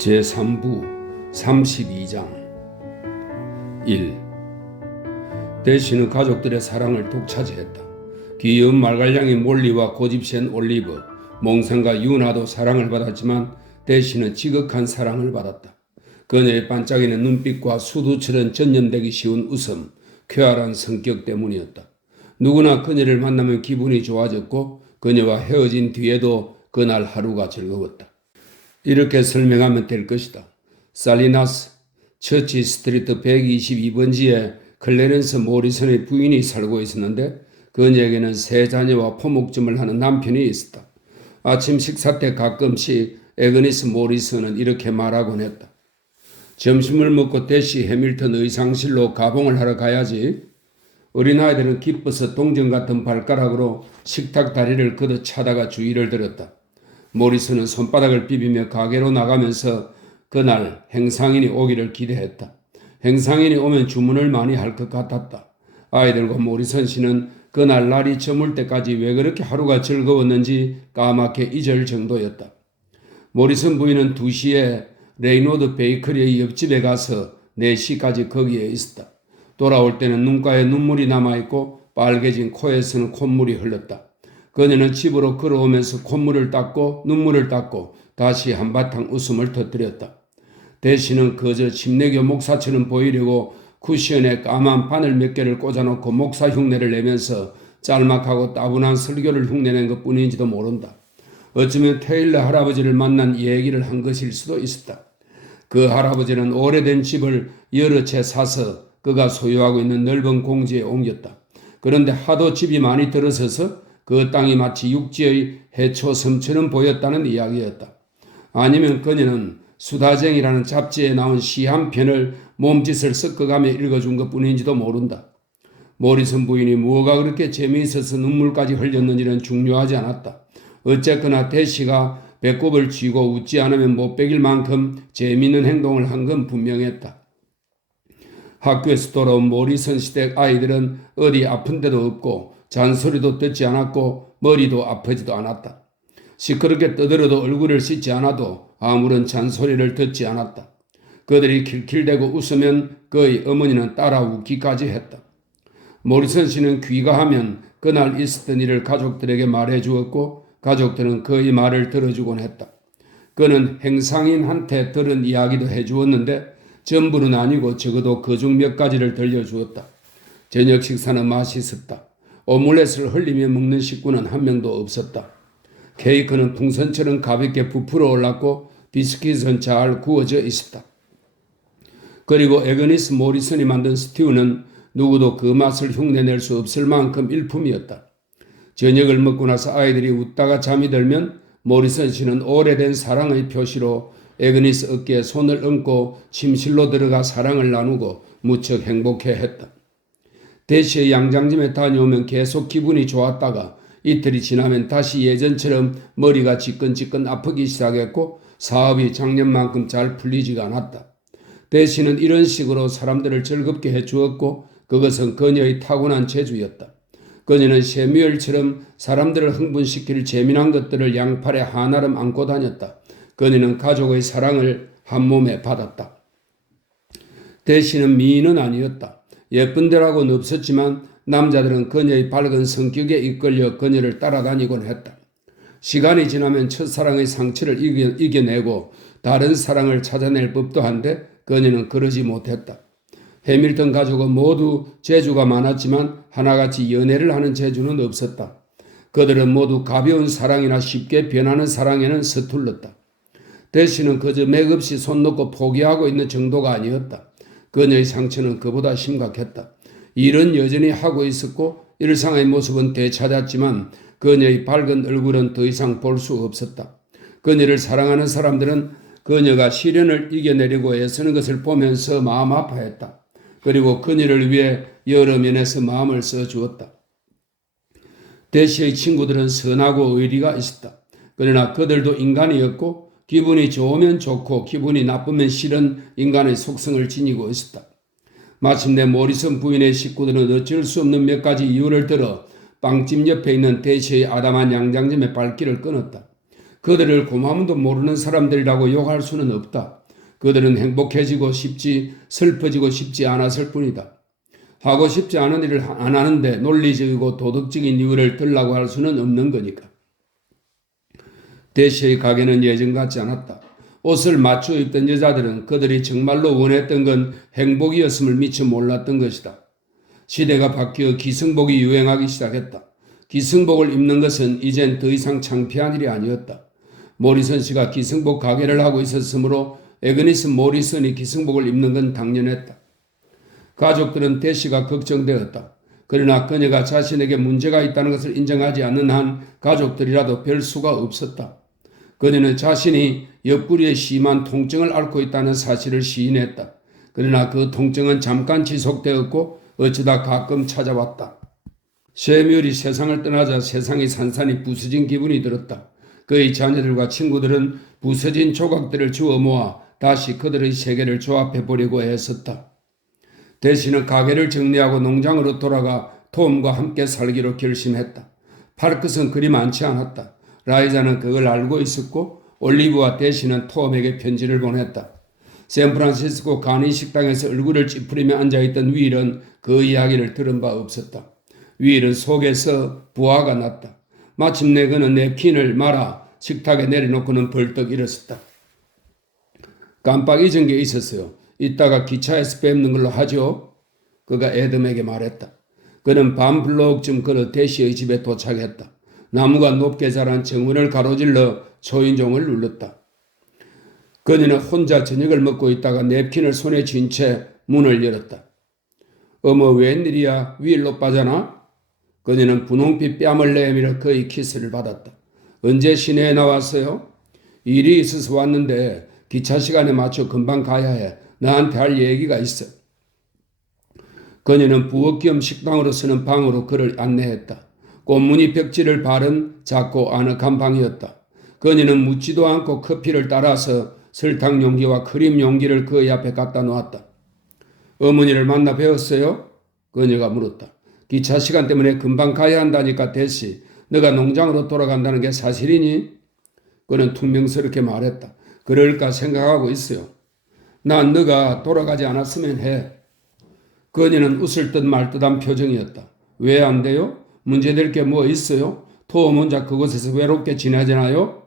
제3부 32장 1. 대시는 가족들의 사랑을 독차지했다. 귀여운 말갈량이 몰리와 고집센 올리브, 몽상과 유나도 사랑을 받았지만 대시는 지극한 사랑을 받았다. 그녀의 반짝이는 눈빛과 수두처럼 전염되기 쉬운 웃음, 쾌활한 성격 때문이었다. 누구나 그녀를 만나면 기분이 좋아졌고 그녀와 헤어진 뒤에도 그날 하루가 즐거웠다. 이렇게 설명하면 될 것이다. 살리나스 처치 스트리트 122번지에 클래런스 모리슨의 부인이 살고 있었는데 그녀에게는 세 자녀와 포목점을 하는 남편이 있었다. 아침 식사 때 가끔씩 애그니스 모리슨은 이렇게 말하곤 했다. 점심을 먹고 대시 해밀턴 의상실로 가봉을 하러 가야지. 어린아이들은 기뻐서 동전 같은 발가락으로 식탁 다리를 걷어 차다가 주의를 들었다. 모리슨은 손바닥을 비비며 가게로 나가면서 그날 행상인이 오기를 기대했다. 행상인이 오면 주문을 많이 할 것 같았다. 아이들과 모리슨 씨는 그날 날이 저물 때까지 왜 그렇게 하루가 즐거웠는지 까맣게 잊을 정도였다. 모리슨 부인은 2시에 레이노드 베이커리의 옆집에 가서 4시까지 거기에 있었다. 돌아올 때는 눈가에 눈물이 남아있고 빨개진 코에서는 콧물이 흘렀다. 그녀는 집으로 걸어오면서 콧물을 닦고 눈물을 닦고 다시 한바탕 웃음을 터뜨렸다. 대신은 그저 침례교 목사처럼 보이려고 쿠션에 까만 바늘 몇 개를 꽂아놓고 목사 흉내를 내면서 짤막하고 따분한 설교를 흉내낸 것뿐인지도 모른다. 어쩌면 테일러 할아버지를 만난 얘기를 한 것일 수도 있었다. 그 할아버지는 오래된 집을 여러 채 사서 그가 소유하고 있는 넓은 공지에 옮겼다. 그런데 하도 집이 많이 들어서서 그 땅이 마치 육지의 해초섬처럼 보였다는 이야기였다. 아니면 그녀는 수다쟁이라는 잡지에 나온 시 한 편을 몸짓을 섞어가며 읽어준 것뿐인지도 모른다. 모리슨 부인이 뭐가 그렇게 재미있어서 눈물까지 흘렸는지는 중요하지 않았다. 어쨌거나 대시가 배꼽을 쥐고 웃지 않으면 못 베길 만큼 재미있는 행동을 한 건 분명했다. 학교에서 돌아온 모리슨 시댁 아이들은 어디 아픈 데도 없고 잔소리도 듣지 않았고 머리도 아프지도 않았다. 시끄럽게 떠들어도 얼굴을 씻지 않아도 아무런 잔소리를 듣지 않았다. 그들이 킬킬대고 웃으면 그의 어머니는 따라 웃기까지 했다. 모리슨 씨는 귀가하면 그날 있었던 일을 가족들에게 말해 주었고 가족들은 그의 말을 들어주곤 했다. 그는 행상인한테 들은 이야기도 해주었는데 전부는 아니고 적어도 그중 몇 가지를 들려주었다. 저녁 식사는 맛있었다. 오믈렛을 흘리며 먹는 식구는 한 명도 없었다. 케이크는 풍선처럼 가볍게 부풀어 올랐고 비스킷은 잘 구워져 있었다. 그리고 애그니스 모리슨이 만든 스튜는 누구도 그 맛을 흉내낼 수 없을 만큼 일품이었다. 저녁을 먹고 나서 아이들이 웃다가 잠이 들면 모리슨 씨는 오래된 사랑의 표시로 애그니스 어깨에 손을 얹고 침실로 들어가 사랑을 나누고 무척 행복해했다. 대시의 양장점에 다녀오면 계속 기분이 좋았다가 이틀이 지나면 다시 예전처럼 머리가 지끈지끈 아프기 시작했고 사업이 작년만큼 잘 풀리지가 않았다. 대시는 이런 식으로 사람들을 즐겁게 해주었고 그것은 그녀의 타고난 재주였다. 그녀는 셰뮤엘처럼 사람들을 흥분시킬 재미난 것들을 양팔에 한아름 안고 다녔다. 그녀는 가족의 사랑을 한 몸에 받았다. 대시는 미인은 아니었다. 예쁜 데라고는 없었지만 남자들은 그녀의 밝은 성격에 이끌려 그녀를 따라다니곤 했다. 시간이 지나면 첫사랑의 상처를 이겨내고 다른 사랑을 찾아낼 법도 한데 그녀는 그러지 못했다. 해밀턴 가족은 모두 재주가 많았지만 하나같이 연애를 하는 재주는 없었다. 그들은 모두 가벼운 사랑이나 쉽게 변하는 사랑에는 서툴렀다. 대시는 그저 맥없이 손 놓고 포기하고 있는 정도가 아니었다. 그녀의 상처는 그보다 심각했다. 일은 여전히 하고 있었고 일상의 모습은 되찾았지만 그녀의 밝은 얼굴은 더 이상 볼 수 없었다. 그녀를 사랑하는 사람들은 그녀가 시련을 이겨내려고 애쓰는 것을 보면서 마음 아파했다. 그리고 그녀를 위해 여러 면에서 마음을 써주었다. 대시의 친구들은 선하고 의리가 있었다. 그러나 그들도 인간이었고 기분이 좋으면 좋고 기분이 나쁘면 싫은 인간의 속성을 지니고 있었다. 마침내 모리슨 부인의 식구들은 어쩔 수 없는 몇 가지 이유를 들어 빵집 옆에 있는 대시의 아담한 양장점에 발길을 끊었다. 그들을 고마움도 모르는 사람들이라고 욕할 수는 없다. 그들은 행복해지고 싶지 슬퍼지고 싶지 않았을 뿐이다. 하고 싶지 않은 일을 안 하는데 논리적이고 도덕적인 이유를 들라고 할 수는 없는 거니까. 대시의 가게는 예전 같지 않았다. 옷을 맞춰 입던 여자들은 그들이 정말로 원했던 건 행복이었음을 미처 몰랐던 것이다. 시대가 바뀌어 기성복이 유행하기 시작했다. 기성복을 입는 것은 이젠 더 이상 창피한 일이 아니었다. 모리선 씨가 기성복 가게를 하고 있었으므로 애그니스 모리선이 기성복을 입는 건 당연했다. 가족들은 대시가 걱정되었다. 그러나 그녀가 자신에게 문제가 있다는 것을 인정하지 않는 한 가족들이라도 별 수가 없었다. 그녀는 자신이 옆구리에 심한 통증을 앓고 있다는 사실을 시인했다. 그러나 그 통증은 잠깐 지속되었고 어쩌다 가끔 찾아왔다. 셰뮬이 세상을 떠나자 세상이 산산이 부서진 기분이 들었다. 그의 자녀들과 친구들은 부서진 조각들을 주워 모아 다시 그들의 세계를 조합해 보려고 애썼다. 대신은 가게를 정리하고 농장으로 돌아가 톰과 함께 살기로 결심했다. 파르크스는 그리 많지 않았다. 라이자는 그걸 알고 있었고 올리브와 대신은 톰에게 편지를 보냈다. 샌프란시스코 간이 식당에서 얼굴을 찌푸리며 앉아있던 윌은 그 이야기를 들은 바 없었다. 윌은 속에서 부하가 났다. 마침내 그는 냅킨을 말아 식탁에 내려놓고는 벌떡 일어섰다. 깜빡 잊은 게 있었어요. 이따가 기차에서 뵙는 걸로 하죠. 그가 애덤에게 말했다. 그는 밤 블록쯤 걸어 대시의 집에 도착했다. 나무가 높게 자란 정문을 가로질러 초인종을 눌렀다. 그녀는 혼자 저녁을 먹고 있다가 냅킨을 손에 쥔 채 문을 열었다. 어머 웬일이야 윌 오빠잖아? 그녀는 분홍빛 뺨을 내밀어 그의 키스를 받았다. 언제 시내에 나왔어요? 일이 있어서 왔는데 기차 시간에 맞춰 금방 가야 해. 나한테 할 얘기가 있어. 그녀는 부엌 겸 식당으로 쓰는 방으로 그를 안내했다. 꽃무늬 벽지를 바른 작고 아늑한 방이었다. 그녀는 묻지도 않고 커피를 따라서 설탕 용기와 크림 용기를 그의 앞에 갖다 놓았다. 어머니를 만나 뵈었어요? 그녀가 물었다. 기차 시간 때문에 금방 가야 한다니까 대시. 너가 농장으로 돌아간다는 게 사실이니? 그는 퉁명스럽게 말했다. 그럴까 생각하고 있어요. 난 너가 돌아가지 않았으면 해. 그녀는 웃을 듯 말 듯한 표정이었다. 왜 안 돼요? 문제될 게 뭐 있어요? 톰 혼자 그곳에서 외롭게 지내잖아요?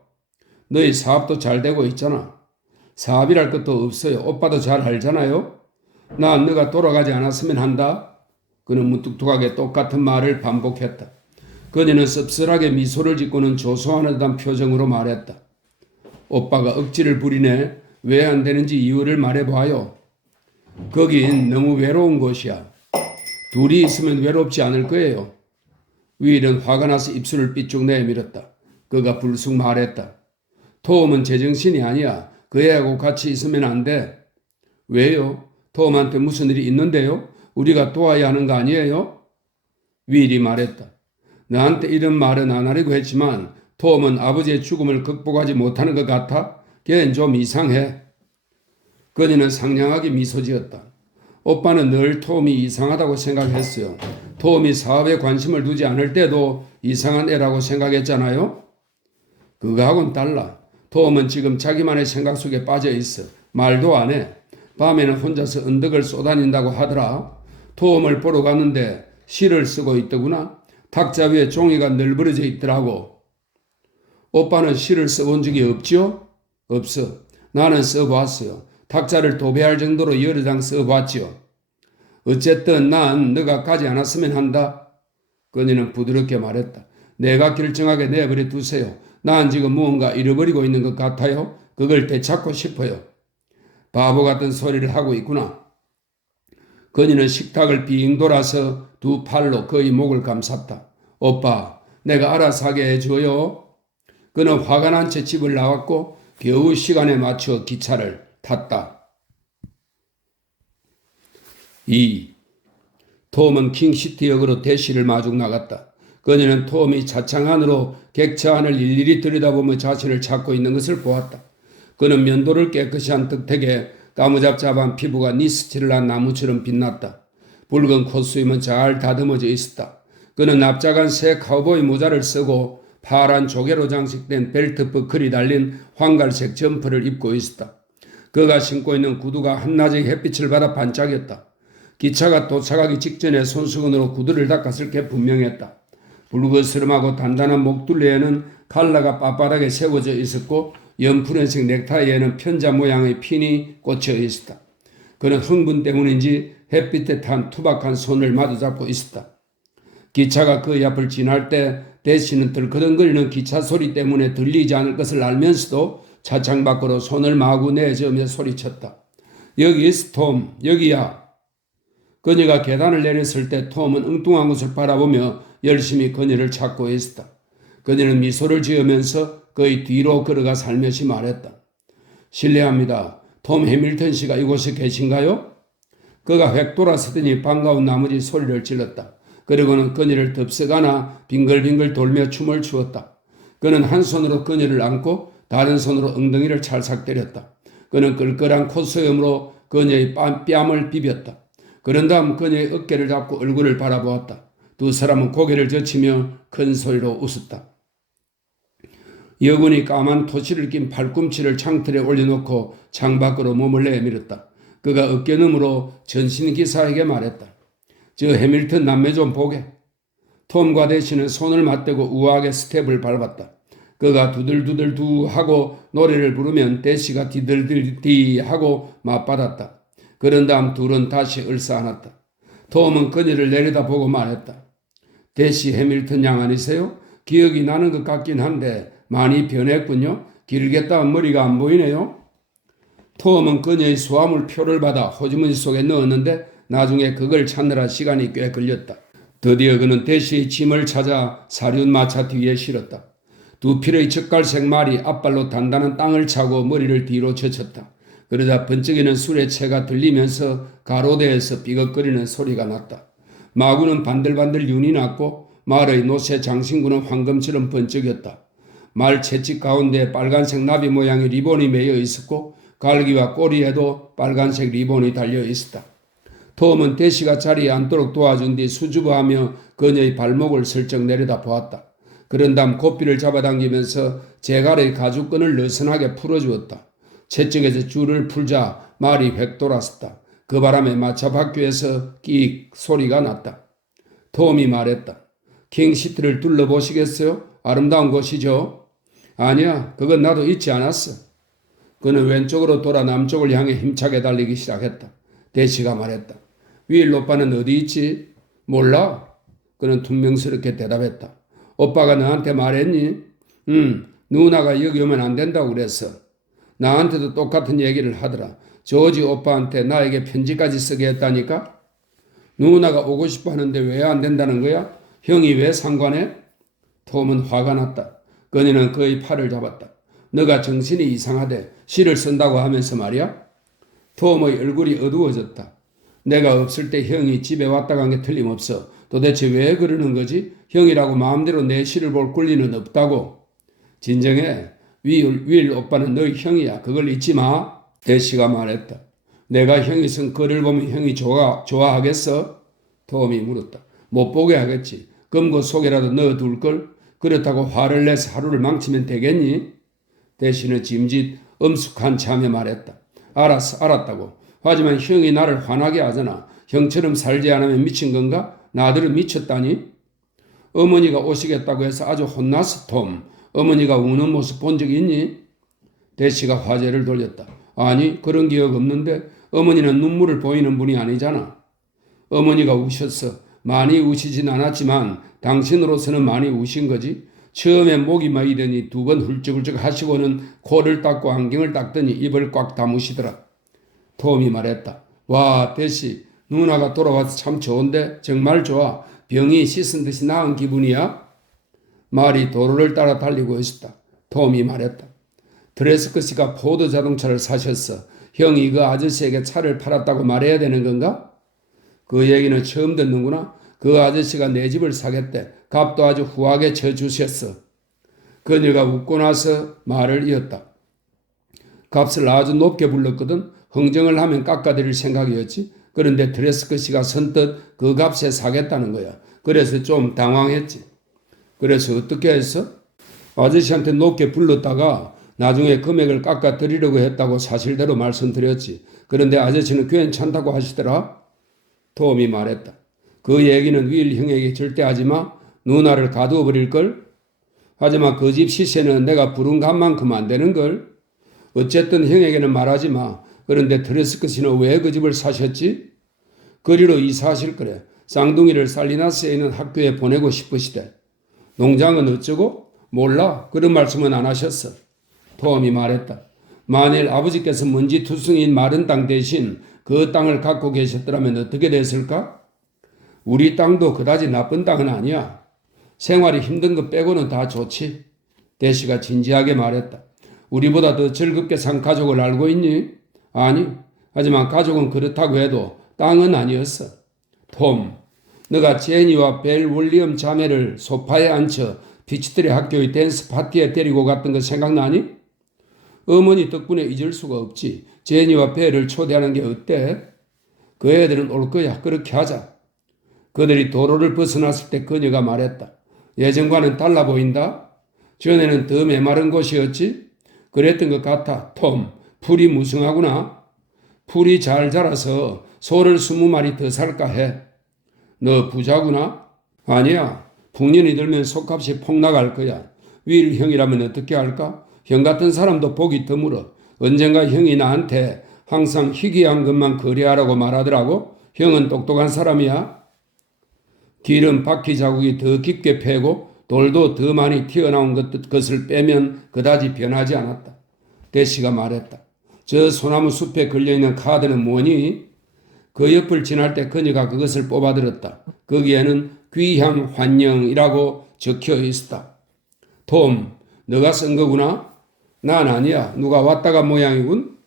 너희 사업도 잘 되고 있잖아. 사업이랄 것도 없어요. 오빠도 잘 알잖아요. 난 너가 돌아가지 않았으면 한다. 그는 무뚝뚝하게 똑같은 말을 반복했다. 그녀는 씁쓸하게 미소를 짓고는 조소하는 듯한 표정으로 말했다. 오빠가 억지를 부리네. 왜 안 되는지 이유를 말해봐요. 거긴 너무 외로운 곳이야. 둘이 있으면 외롭지 않을 거예요. 윌은 화가 나서 입술을 삐쭉 내밀었다. 그가 불쑥 말했다. 톰은 제정신이 아니야. 그 애하고 같이 있으면 안 돼. 왜요? 톰한테 무슨 일이 있는데요? 우리가 도와야 하는 거 아니에요? 윌이 말했다. 나한테 이런 말은 안 하려고 했지만 톰은 아버지의 죽음을 극복하지 못하는 것 같아? 걔는 좀 이상해. 그녀는 상냥하게 미소 지었다. 오빠는 늘 톰이 이상하다고 생각했어요. 톰이 사업에 관심을 두지 않을 때도 이상한 애라고 생각했잖아요. 그거하고는 달라. 톰은 지금 자기만의 생각 속에 빠져 있어. 말도 안 해. 밤에는 혼자서 언덕을 쏘다닌다고 하더라. 톰을 보러 갔는데 시를 쓰고 있더구나. 탁자 위에 종이가 널브러져 있더라고. 오빠는 시를 써본 적이 없지요? 없어. 나는 써봤어요. 탁자를 도배할 정도로 여러 장 써봤지요. 어쨌든 난 너가 가지 않았으면 한다. 그녀는 부드럽게 말했다. 내가 결정하게 내버려 두세요. 난 지금 무언가 잃어버리고 있는 것 같아요. 그걸 되찾고 싶어요. 바보 같은 소리를 하고 있구나. 그녀는 식탁을 빙 돌아서 두 팔로 그의 목을 감쌌다. 오빠, 내가 알아서 하게 해줘요. 그는 화가 난 채 집을 나왔고 겨우 시간에 맞춰 기차를 탔다. 2. 톰은 킹시티역으로 대시를 마중 나갔다. 그녀는 톰이 차창 안으로 객차 안을 일일이 들여다보며 자신을 찾고 있는 것을 보았다. 그는 면도를 깨끗이 한 덕택에 까무잡잡한 피부가 니스티를 한 나무처럼 빛났다. 붉은 콧수염은 잘 다듬어져 있었다. 그는 납작한 새 카우보이 모자를 쓰고 파란 조개로 장식된 벨트 버클이 달린 황갈색 점퍼를 입고 있었다. 그가 신고 있는 구두가 한낮의 햇빛을 받아 반짝였다. 기차가 도착하기 직전에 손수건으로 구두를 닦았을 게 분명했다. 불그스름하고 단단한 목둘레에는 칼라가 빳빳하게 세워져 있었고 연푸른색 넥타이에는 편자 모양의 핀이 꽂혀 있었다. 그는 흥분 때문인지 햇빛에 탄 투박한 손을 마주잡고 있었다. 기차가 그 옆을 지날 때 대시는 들커덩거리는 기차 소리 때문에 들리지 않을 것을 알면서도 차창 밖으로 손을 마구 내저으며 소리쳤다. 여기 있어 톰, 여기야. 그녀가 계단을 내렸을 때 톰은 엉뚱한 곳을 바라보며 열심히 그녀를 찾고 있었다. 그녀는 미소를 지으면서 그의 뒤로 걸어가 살며시 말했다. 실례합니다. 톰 해밀턴 씨가 이곳에 계신가요? 그가 획 돌아서더니 반가운 나머지 소리를 질렀다. 그리고는 그녀를 덥석 안아 빙글빙글 돌며 춤을 추었다. 그는 한 손으로 그녀를 안고 다른 손으로 엉덩이를 찰싹 때렸다. 그는 끌끌한 콧소염으로 그녀의 뺨을 비볐다. 그런 다음 그녀의 어깨를 잡고 얼굴을 바라보았다. 두 사람은 고개를 젖히며 큰 소리로 웃었다. 여군이 까만 토시를 낀 팔꿈치를 창틀에 올려놓고 창밖으로 몸을 내밀었다. 그가 어깨너머로 전신기사에게 말했다. 저 해밀턴 남매 좀 보게. 톰과 대시는 손을 맞대고 우아하게 스텝을 밟았다. 그가 두들두들두 하고 노래를 부르면 대시가 디들디디 하고 맞받았다. 그런 다음 둘은 다시 얼싸안았다. 톰은 그녀를 내려다보고 말했다. 대시 해밀턴 양 아니세요? 기억이 나는 것 같긴 한데 많이 변했군요. 길겠다 머리가 안 보이네요. 톰은 그녀의 수화물 표를 받아 호주머니 속에 넣었는데 나중에 그걸 찾느라 시간이 꽤 걸렸다. 드디어 그는 대시의 짐을 찾아 사륜마차 뒤에 실었다. 두 필의 젓갈색 말이 앞발로 단단한 땅을 차고 머리를 뒤로 젖혔다. 그러자 번쩍이는 수레체가 들리면서 가로대에서 삐걱거리는 소리가 났다. 마구는 반들반들 윤이 났고 말의 노새 장신구는 황금처럼 번쩍였다. 말 채찍 가운데 빨간색 나비 모양의 리본이 매여 있었고 갈기와 꼬리에도 빨간색 리본이 달려 있었다. 톰은 대시가 자리에 앉도록 도와준 뒤 수줍어하며 그녀의 발목을 슬쩍 내려다 보았다. 그런 다음 고삐를 잡아당기면서 제갈의 가죽끈을 느슨하게 풀어주었다. 채찍에서 줄을 풀자 말이 획 돌았었다. 그 바람에 마차 바퀴에서 끼익 소리가 났다. 톰이 말했다. 킹시트를 둘러보시겠어요? 아름다운 곳이죠? 아니야, 그건 나도 잊지 않았어. 그는 왼쪽으로 돌아 남쪽을 향해 힘차게 달리기 시작했다. 대시가 말했다. 윌 오빠는 어디 있지? 몰라. 그는 퉁명스럽게 대답했다. 오빠가 너한테 말했니? 누나가 여기 오면 안 된다고 그랬어. 나한테도 똑같은 얘기를 하더라. 조지 오빠한테 나에게 편지까지 쓰게 했다니까? 누나가 오고 싶어 하는데 왜 안 된다는 거야? 형이 왜 상관해? 톰은 화가 났다. 그녀는 그의 팔을 잡았다. 너가 정신이 이상하대. 시를 쓴다고 하면서 말이야? 톰의 얼굴이 어두워졌다. 내가 없을 때 형이 집에 왔다 간 게 틀림없어. 도대체 왜 그러는 거지? 형이라고 마음대로 내 시를 볼 권리는 없다고. 진정해. 윌 오빠는 너희 형이야. 그걸 잊지 마. 대시가 말했다. 내가 형이 쓴 글을 보면 형이 좋아하겠어? 톰이 물었다. 못 보게 하겠지. 금고 속에라도 넣어둘걸? 그렇다고 화를 내서 하루를 망치면 되겠니? 대시는 짐짓 엄숙한 참에 말했다. 알았다고. 하지만 형이 나를 화나게 하잖아. 형처럼 살지 않으면 미친 건가? 나들은 미쳤다니? 어머니가 오시겠다고 해서 아주 혼났어, 톰. 어머니가 우는 모습 본 적 있니? 대시가 화제를 돌렸다. 아니, 그런 기억 없는데 어머니는 눈물을 보이는 분이 아니잖아. 어머니가 우셨어. 많이 우시진 않았지만 당신으로서는 많이 우신 거지. 처음에 목이 마이더니 두 번 훌쩍훌쩍 하시고는 코를 닦고 안경을 닦더니 입을 꽉 다무시더라. 톰이 말했다. 와, 대시, 누나가 돌아와서 참 좋은데? 정말 좋아. 병이 씻은 듯이 나은 기분이야? 말이 도로를 따라 달리고 있었다. 톰이 말했다. 드레스크 씨가 포드 자동차를 사셨어. 형이 그 아저씨에게 차를 팔았다고 말해야 되는 건가? 그 얘기는 처음 듣는구나. 그 아저씨가 내 집을 사겠대. 값도 아주 후하게 쳐주셨어. 그녀가 웃고 나서 말을 이었다. 값을 아주 높게 불렀거든. 흥정을 하면 깎아드릴 생각이었지. 그런데 드레스크 씨가 선뜻 그 값에 사겠다는 거야. 그래서 좀 당황했지. 그래서 어떻게 했어? 아저씨한테 높게 불렀다가 나중에 금액을 깎아 드리려고 했다고 사실대로 말씀드렸지. 그런데 아저씨는 괜찮다고 하시더라. 톰이 말했다. 그 얘기는 윌 형에게 절대 하지마. 누나를 가두어 버릴걸. 하지만 그 집 시세는 내가 부른 값만큼 안 되는걸. 어쨌든 형에게는 말하지 마. 그런데 트레스크 씨는 왜 그 집을 사셨지? 그리로 이사하실 거래. 쌍둥이를 살리나스에 있는 학교에 보내고 싶으시대. 농장은 어쩌고? 몰라. 그런 말씀은 안 하셨어. 톰이 말했다. 만일 아버지께서 먼지투성이인 마른 땅 대신 그 땅을 갖고 계셨더라면 어떻게 됐을까? 우리 땅도 그다지 나쁜 땅은 아니야. 생활이 힘든 것 빼고는 다 좋지. 대시가 진지하게 말했다. 우리보다 더 즐겁게 산 가족을 알고 있니? 아니. 하지만 가족은 그렇다고 해도 땅은 아니었어. 톰, 너가 제니와 벨 월리엄 자매를 소파에 앉혀 피치트리 학교의 댄스 파티에 데리고 갔던 거 생각나니? 어머니 덕분에 잊을 수가 없지. 제니와 벨을 초대하는 게 어때? 그 애들은 올 거야. 그렇게 하자. 그들이 도로를 벗어났을 때 그녀가 말했다. 예전과는 달라 보인다. 전에는 더 메마른 곳이었지? 그랬던 것 같아. 톰, 풀이 무성하구나. 풀이 잘 자라서 소를 20마리 더 살까 해. 너 부자구나? 아니야. 풍년이 들면 속값이 폭락할 거야. 윌 형이라면 어떻게 할까? 형 같은 사람도 보기 드물어. 언젠가 형이 나한테 항상 희귀한 것만 거래하라고 말하더라고. 형은 똑똑한 사람이야. 기름 바퀴 자국이 더 깊게 패고 돌도 더 많이 튀어나온 것을 빼면 그다지 변하지 않았다. 대시가 말했다. 저 소나무 숲에 걸려있는 카드는 뭐니? 그 옆을 지날 때 그녀가 그것을 뽑아들었다. 거기에는 귀향 환영이라고 적혀 있었다. 톰, 너가 쓴 거구나? 난 아니야. 누가 왔다가 모양이군.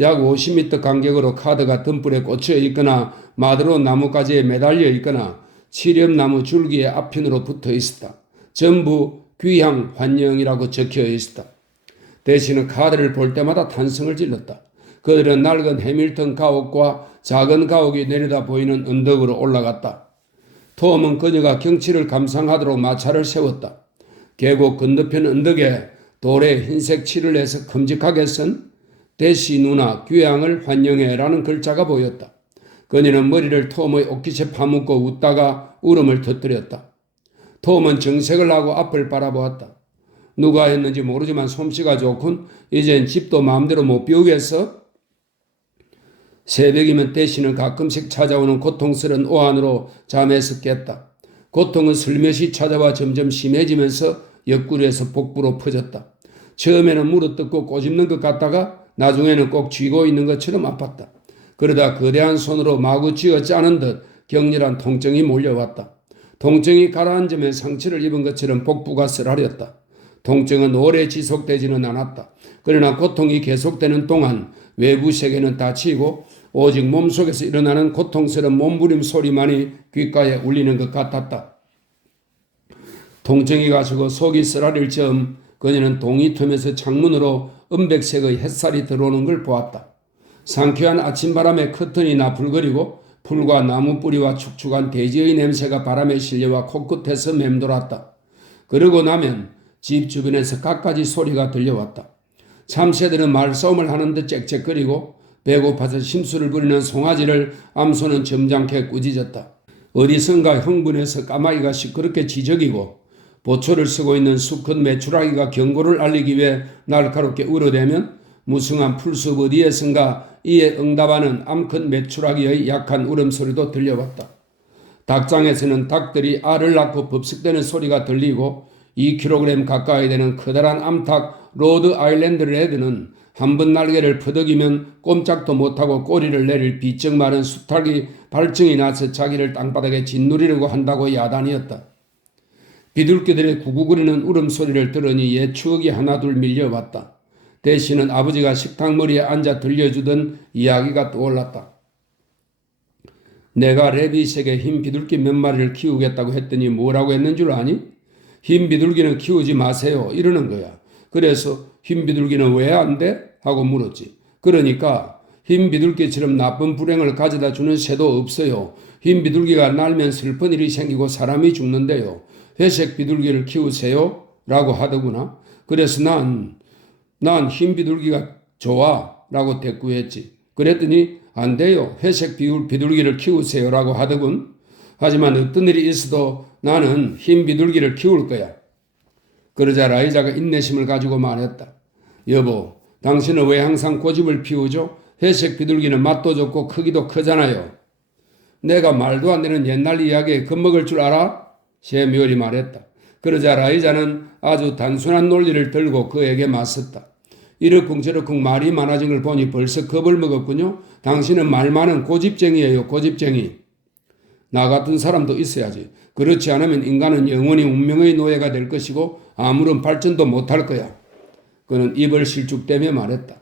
약 50m 간격으로 카드가 등불에 꽂혀 있거나 마드로 나무가지에 매달려 있거나 칠엽나무 줄기의 앞편으로 붙어 있었다. 전부 귀향 환영이라고 적혀 있었다. 대신은 카드를 볼 때마다 탄성을 질렀다. 그들은 낡은 해밀턴 가옥과 작은 가옥이 내려다 보이는 언덕으로 올라갔다. 톰은 그녀가 경치를 감상하도록 마차를 세웠다. 계곡 건너편 언덕에 돌에 흰색 칠을 해서 큼직하게 쓴 대시 누나 귀향을 환영해라는 글자가 보였다. 그녀는 머리를 톰의 옷깃에 파묻고 웃다가 울음을 터뜨렸다. 톰은 정색을 하고 앞을 바라보았다. 누가 했는지 모르지만 솜씨가 좋군. 이젠 집도 마음대로 못 비우겠어? 새벽이면 대시는 가끔씩 찾아오는 고통스러운 오한으로 잠에서 깼다. 고통은 슬며시 찾아와 점점 심해지면서 옆구리에서 복부로 퍼졌다. 처음에는 물어뜯고 꼬집는 것 같다가 나중에는 꼭 쥐고 있는 것처럼 아팠다. 그러다 거대한 손으로 마구 쥐어 짜는 듯 격렬한 통증이 몰려왔다. 통증이 가라앉으면 상처를 입은 것처럼 복부가 쓰라렸다. 통증은 오래 지속되지는 않았다. 그러나 고통이 계속되는 동안 외부 세계는 닫히고 오직 몸속에서 일어나는 고통스러운 몸부림 소리만이 귓가에 울리는 것 같았다. 통증이 가시고 속이 쓰라릴 즈음 그녀는 동이 틈에서 창문으로 은백색의 햇살이 들어오는 걸 보았다. 상쾌한 아침바람에 커튼이 나풀거리고 풀과 나무 뿌리와 축축한 대지의 냄새가 바람에 실려와 코끝에서 맴돌았다. 그러고 나면 집 주변에서 갖가지 소리가 들려왔다. 참새들은 말싸움을 하는 듯 짹짹거리고 배고파서 심술을 부리는 송아지를 암소는 점잖게 꾸짖었다. 어디선가 흥분해서 까마귀가 시끄럽게 지저귀고 보초를 쓰고 있는 수컷 메추라기가 경고를 알리기 위해 날카롭게 울어대면 무성한 풀숲 어디에선가 이에 응답하는 암컷 메추라기의 약한 울음소리도 들려왔다. 닭장에서는 닭들이 알을 낳고 법석대는 소리가 들리고 2kg 가까이 되는 커다란 암탉 로드 아일랜드 레드는 한 번 날개를 퍼덕이면 꼼짝도 못하고 꼬리를 내릴 비쩍 마른 수탉이 발정이 나서 자기를 땅바닥에 짓누리려고 한다고 야단이었다. 비둘기들의 구구거리는 울음소리를 들으니 옛 추억이 하나둘 밀려왔다. 대신은 아버지가 식탁머리에 앉아 들려주던 이야기가 떠올랐다. 내가 레빗에게 흰 비둘기 몇 마리를 키우겠다고 했더니 뭐라고 했는 줄 아니? 흰 비둘기는 키우지 마세요 이러는 거야. 그래서 흰 비둘기는 왜 안 돼? 하고 물었지. 그러니까 흰 비둘기처럼 나쁜 불행을 가져다 주는 새도 없어요. 흰 비둘기가 날면 슬픈 일이 생기고 사람이 죽는데요. 회색 비둘기를 키우세요? 라고 하더구나. 그래서 난 흰 비둘기가 좋아 라고 대꾸했지. 그랬더니 안 돼요. 회색 비둘기를 키우세요 라고 하더군. 하지만 어떤 일이 있어도 나는 흰 비둘기를 키울 거야. 그러자 라이자가 인내심을 가지고 말했다. 여보, 당신은 왜 항상 고집을 피우죠? 회색 비둘기는 맛도 좋고 크기도 크잖아요. 내가 말도 안 되는 옛날 이야기에 겁먹을 줄 알아? 셰뮤얼이 말했다. 그러자 라이자는 아주 단순한 논리를 들고 그에게 맞섰다. 이러쿵저러쿵 말이 많아진 걸 보니 벌써 겁을 먹었군요. 당신은 말 많은 고집쟁이에요. 고집쟁이. 나 같은 사람도 있어야지. 그렇지 않으면 인간은 영원히 운명의 노예가 될 것이고 아무런 발전도 못할 거야. 그는 입을 실죽대며 말했다.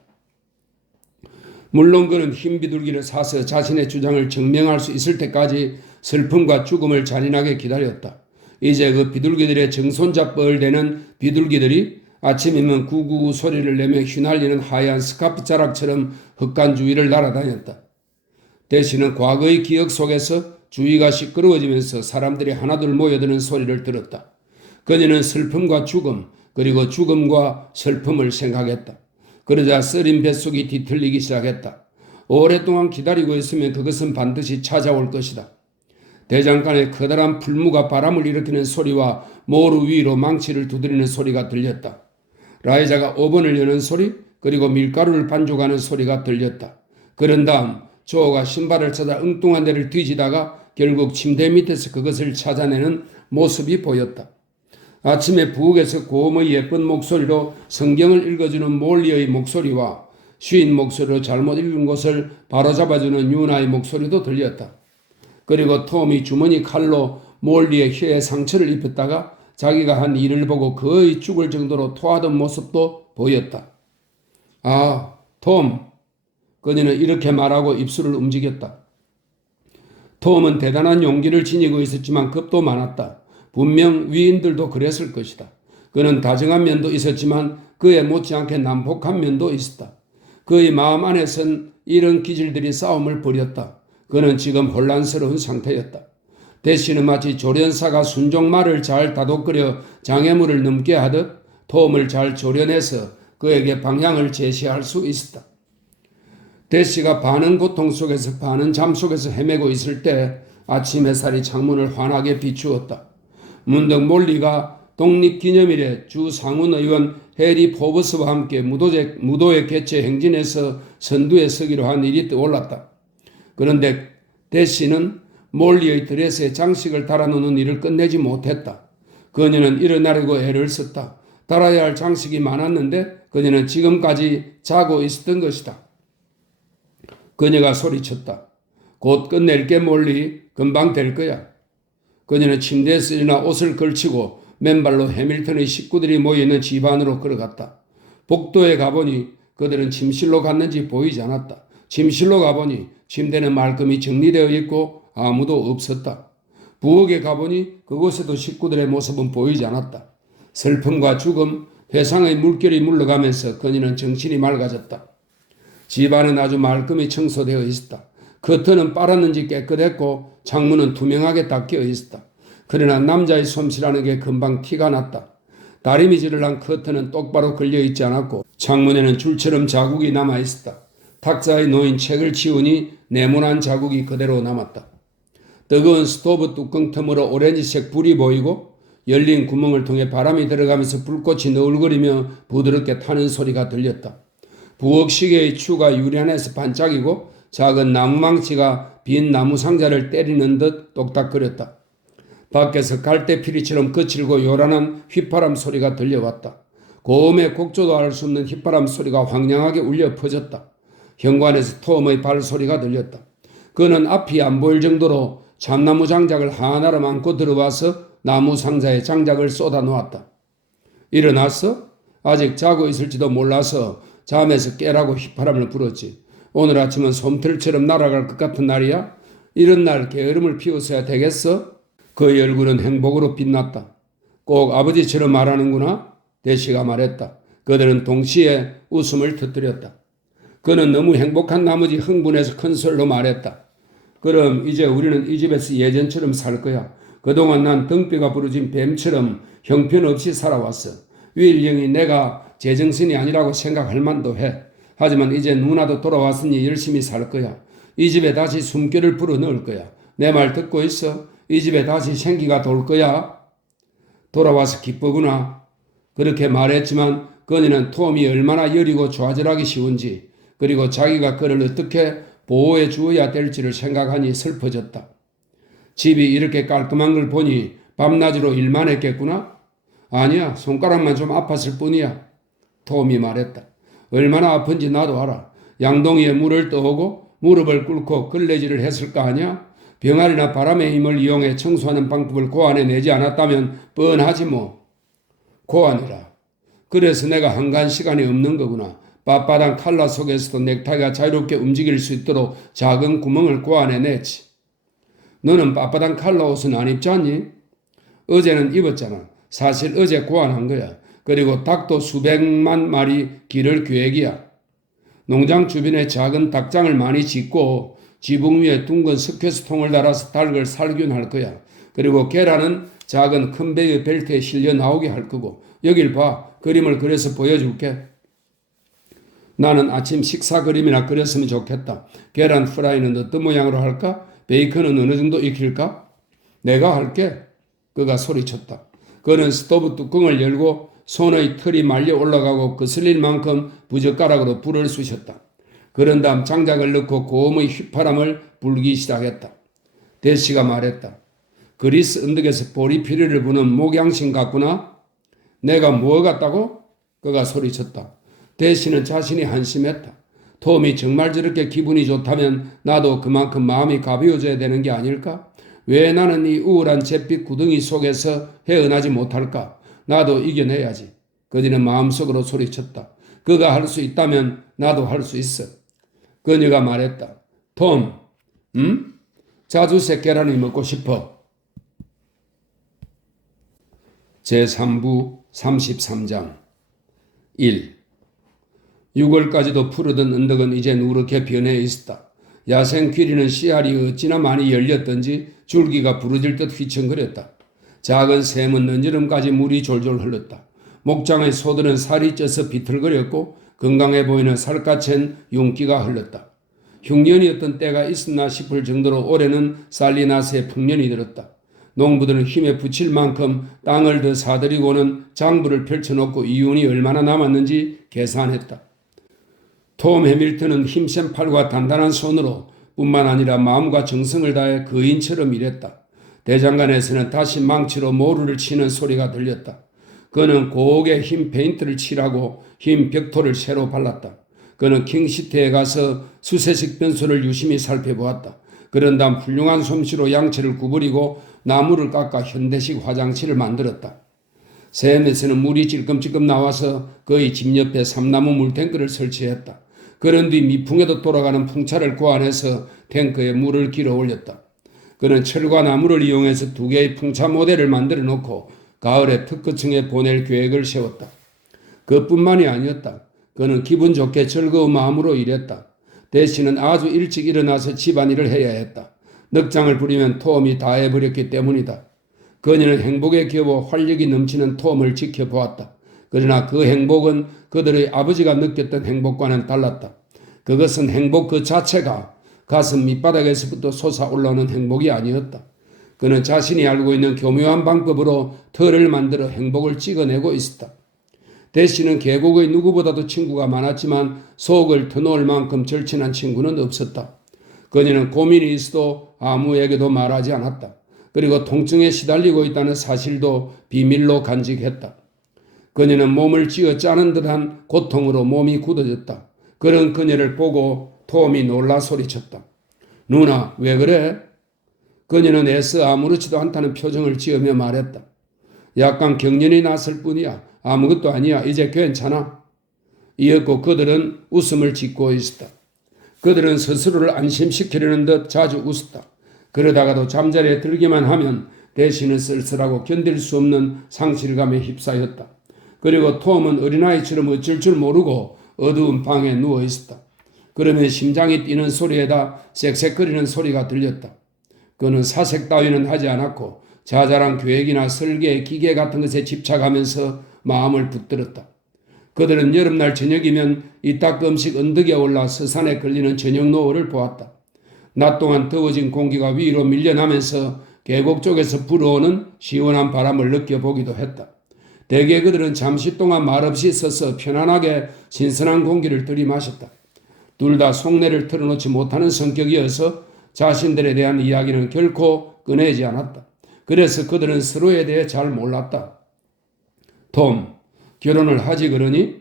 물론 그는 흰 비둘기를 사서 자신의 주장을 증명할 수 있을 때까지 슬픔과 죽음을 잔인하게 기다렸다. 이제 그 비둘기들의 정손잡벌 되는 비둘기들이 아침이면 구구구 소리를 내며 휘날리는 하얀 스카프 자락처럼 흑간 주위를 날아다녔다. 대신은 과거의 기억 속에서 주위가 시끄러워지면서 사람들이 하나둘 모여드는 소리를 들었다. 그녀는 슬픔과 죽음, 그리고 죽음과 슬픔을 생각했다. 그러자 쓰린 뱃속이 뒤틀리기 시작했다. 오랫동안 기다리고 있으면 그것은 반드시 찾아올 것이다. 대장간에 커다란 풀무가 바람을 일으키는 소리와 모루 위로 망치를 두드리는 소리가 들렸다. 라이자가 오븐을 여는 소리, 그리고 밀가루를 반죽하는 소리가 들렸다. 그런 다음 조가 신발을 찾아 엉뚱한 데를 뒤지다가 결국 침대 밑에서 그것을 찾아내는 모습이 보였다. 아침에 부엌에서 고음의 예쁜 목소리로 성경을 읽어주는 몰리의 목소리와 쉬인 목소리로 잘못 읽은 것을 바로잡아주는 유나의 목소리도 들렸다. 그리고 톰이 주머니 칼로 몰리의 혀에 상처를 입혔다가 자기가 한 일을 보고 거의 죽을 정도로 토하던 모습도 보였다. 아, 톰. 그녀는 이렇게 말하고 입술을 움직였다. 톰은 대단한 용기를 지니고 있었지만 겁도 많았다. 분명 위인들도 그랬을 것이다. 그는 다정한 면도 있었지만 그에 못지않게 난폭한 면도 있었다. 그의 마음 안에선 이런 기질들이 싸움을 벌였다. 그는 지금 혼란스러운 상태였다. 대신은 마치 조련사가 순종말을 잘 다독거려 장애물을 넘게 하듯 톰을 잘 조련해서 그에게 방향을 제시할 수 있었다. 대시가 반은 고통 속에서 반은 잠 속에서 헤매고 있을 때 아침 햇살이 창문을 환하게 비추었다. 문득 몰리가 독립기념일에 주 상원의원 해리 포버스와 함께 무도회 개최 행진에서 선두에 서기로 한 일이 떠올랐다. 그런데 대시는 몰리의 드레스에 장식을 달아놓는 일을 끝내지 못했다. 그녀는 일어나려고 애를 썼다. 달아야 할 장식이 많았는데 그녀는 지금까지 자고 있었던 것이다. 그녀가 소리쳤다. 곧 끝낼게 몰리. 금방 될 거야. 그녀는 침대에 쓰리나 옷을 걸치고 맨발로 해밀턴의 식구들이 모여있는 집 안으로 걸어갔다. 복도에 가보니 그들은 침실로 갔는지 보이지 않았다. 침실로 가보니 침대는 말끔히 정리되어 있고 아무도 없었다. 부엌에 가보니 그곳에도 식구들의 모습은 보이지 않았다. 슬픔과 죽음, 회상의 물결이 물러가면서 그녀는 정신이 맑아졌다. 집안은 아주 말끔히 청소되어 있었다. 커튼은 빨았는지 깨끗했고 창문은 투명하게 닦여 있었다. 그러나 남자의 솜씨라는 게 금방 티가 났다. 다리미질을 한 커튼은 똑바로 걸려있지 않았고 창문에는 줄처럼 자국이 남아있었다. 탁자에 놓인 책을 치우니 네모난 자국이 그대로 남았다. 뜨거운 스토브 뚜껑 틈으로 오렌지색 불이 보이고 열린 구멍을 통해 바람이 들어가면서 불꽃이 너울거리며 부드럽게 타는 소리가 들렸다. 부엌 시계의 추가 유리 안에서 반짝이고 작은 나무망치가 빈 나무 상자를 때리는 듯 똑딱거렸다. 밖에서 갈대피리처럼 거칠고 요란한 휘파람 소리가 들려왔다. 고음의 곡조도 알 수 없는 휘파람 소리가 황량하게 울려 퍼졌다. 현관에서 톰의 발소리가 들렸다. 그는 앞이 안 보일 정도로 참나무 장작을 하나로 안고 들어와서 나무 상자에 장작을 쏟아 놓았다. 일어났어? 아직 자고 있을지도 몰라서 잠에서 깨라고 휘파람을 불었지. 오늘 아침은 솜털처럼 날아갈 것 같은 날이야? 이런 날 게으름을 피웠어야 되겠어? 그의 얼굴은 행복으로 빛났다. 꼭 아버지처럼 말하는구나? 대시가 말했다. 그들은 동시에 웃음을 터뜨렸다. 그는 너무 행복한 나머지 흥분해서 큰 소리로 말했다. 그럼 이제 우리는 이 집에서 예전처럼 살 거야. 그동안 난 등뼈가 부러진 뱀처럼 형편없이 살아왔어. 윌령이 내가 제정신이 아니라고 생각할 만도 해. 하지만 이제 누나도 돌아왔으니 열심히 살 거야. 이 집에 다시 숨결을 불어넣을 거야. 내 말 듣고 있어? 이 집에 다시 생기가 돌 거야. 돌아와서 기쁘구나. 그렇게 말했지만 건이는 톰이 얼마나 여리고 좌절하기 쉬운지, 그리고 자기가 그를 어떻게 보호해 주어야 될지를 생각하니 슬퍼졌다. 집이 이렇게 깔끔한 걸 보니 밤낮으로 일만 했겠구나? 아니야, 손가락만 좀 아팠을 뿐이야. 톰이 말했다. 얼마나 아픈지 나도 알아. 양동이에 물을 떠오고 무릎을 꿇고 걸레질을 했을 거 아니야? 병아리나 바람의 힘을 이용해 청소하는 방법을 고안해내지 않았다면 뻔하지 뭐. 고안이라. 그래서 내가 한간 시간이 없는 거구나. 빳빳한 칼라 속에서도 넥타이가 자유롭게 움직일 수 있도록 작은 구멍을 고안해냈지. 너는 빳빳한 칼라 옷은 안 입지 않니? 어제는 입었잖아. 사실 어제 고안한 거야. 그리고 닭도 수백만 마리 기를 계획이야. 농장 주변에 작은 닭장을 많이 짓고 지붕 위에 둥근 스퀘스통을 달아서 닭을 살균할 거야. 그리고 계란은 작은 컨베이어 벨트에 실려 나오게 할 거고. 여길 봐. 그림을 그려서 보여줄게. 나는 아침 식사 그림이나 그렸으면 좋겠다. 계란 프라이는 어떤 모양으로 할까? 베이컨은 어느 정도 익힐까? 내가 할게. 그가 소리쳤다. 그는 스토브 뚜껑을 열고 손의 털이 말려 올라가고 거슬릴 만큼 부젓가락으로 불을 쑤셨다. 그런 다음 장작을 넣고 고음의 휘파람을 불기 시작했다. 대시가 말했다. 그리스 언덕에서 보리피리를 부는 목양신 같구나? 내가 뭐 같다고? 그가 소리쳤다. 대시는 자신이 한심했다. 톰이 정말 저렇게 기분이 좋다면 나도 그만큼 마음이 가벼워져야 되는 게 아닐까? 왜 나는 이 우울한 잿빛 구덩이 속에서 헤어나지 못할까? 나도 이겨내야지. 그녀는 마음속으로 소리쳤다. 그가 할 수 있다면 나도 할 수 있어. 그녀가 말했다. 톰, 자주색 계란이 먹고 싶어. 제3부 33장 1. 6월까지도 푸르던 언덕은 이제 누렇게 변해 있었다. 야생 귀리는 씨알이 어찌나 많이 열렸던지 줄기가 부러질 듯 휘청거렸다. 작은 샘은 늦여름까지 물이 졸졸 흘렀다. 목장의 소들은 살이 쪄서 비틀거렸고 건강해 보이는 살갗엔 윤기가 흘렀다. 흉년이었던 때가 있었나 싶을 정도로 올해는 살리나스에 풍년이 들었다. 농부들은 힘에 부칠 만큼 땅을 더 사들이고는 장부를 펼쳐놓고 이윤이 얼마나 남았는지 계산했다. 톰 해밀턴은 힘센 팔과 단단한 손으로 뿐만 아니라 마음과 정성을 다해 거인처럼 일했다. 대장간에서는 다시 망치로 모루를 치는 소리가 들렸다. 그는 고옥에 흰 페인트를 칠하고 흰 벽토를 새로 발랐다. 그는 킹시트에 가서 수세식 변소를 유심히 살펴보았다. 그런 다음 훌륭한 솜씨로 양채를 구부리고 나무를 깎아 현대식 화장실을 만들었다. 샘에서는 물이 찔끔찔끔 나와서 거의 집 옆에 삼나무 물탱크를 설치했다. 그런 뒤 미풍에도 돌아가는 풍차를 고안해서 탱크에 물을 길어 올렸다. 그는 철과 나무를 이용해서 2개의 풍차 모델을 만들어 놓고 가을에 특허청에 보낼 계획을 세웠다. 그뿐만이 아니었다. 그는 기분 좋게 즐거운 마음으로 일했다. 대신은 아주 일찍 일어나서 집안일을 해야 했다. 넉장을 부리면 톰이 다 해버렸기 때문이다. 그녀는 행복에 겨워 활력이 넘치는 톰을 지켜보았다. 그러나 그 행복은 그들의 아버지가 느꼈던 행복과는 달랐다. 그것은 행복 그 자체가 가슴 밑바닥에서부터 솟아올라오는 행복이 아니었다. 그는 자신이 알고 있는 교묘한 방법으로 털을 만들어 행복을 찍어내고 있었다. 대신은 계곡의 누구보다도 친구가 많았지만 속을 터놓을 만큼 절친한 친구는 없었다. 그녀는 고민이 있어도 아무에게도 말하지 않았다. 그리고 통증에 시달리고 있다는 사실도 비밀로 간직했다. 그녀는 몸을 쥐어 짜는 듯한 고통으로 몸이 굳어졌다. 그런 그녀를 보고 톰이 놀라 소리쳤다. 누나, 왜 그래? 그녀는 애써 아무렇지도 않다는 표정을 지으며 말했다. 약간 경련이 났을 뿐이야. 아무것도 아니야. 이제 괜찮아. 이었고 그들은 웃음을 짓고 있었다. 그들은 스스로를 안심시키려는 듯 자주 웃었다. 그러다가도 잠자리에 들기만 하면 대신은 쓸쓸하고 견딜 수 없는 상실감에 휩싸였다. 그리고 톰은 어린아이처럼 어쩔 줄 모르고 어두운 방에 누워 있었다. 그러면 심장이 뛰는 소리에다 쌕쌕거리는 소리가 들렸다. 그는 사색 따위는 하지 않았고 자잘한 계획이나 설계, 기계 같은 것에 집착하면서 마음을 붙들었다. 그들은 여름날 저녁이면 이따금씩 언덕에 올라 서산에 걸리는 저녁 노을을 보았다. 낮 동안 더워진 공기가 위로 밀려나면서 계곡 쪽에서 불어오는 시원한 바람을 느껴보기도 했다. 대개 그들은 잠시 동안 말없이 서서 편안하게 신선한 공기를 들이마셨다. 둘 다 속내를 털어놓지 못하는 성격이어서 자신들에 대한 이야기는 결코 꺼내지 않았다. 그래서 그들은 서로에 대해 잘 몰랐다. 톰, 결혼을 하지 그러니?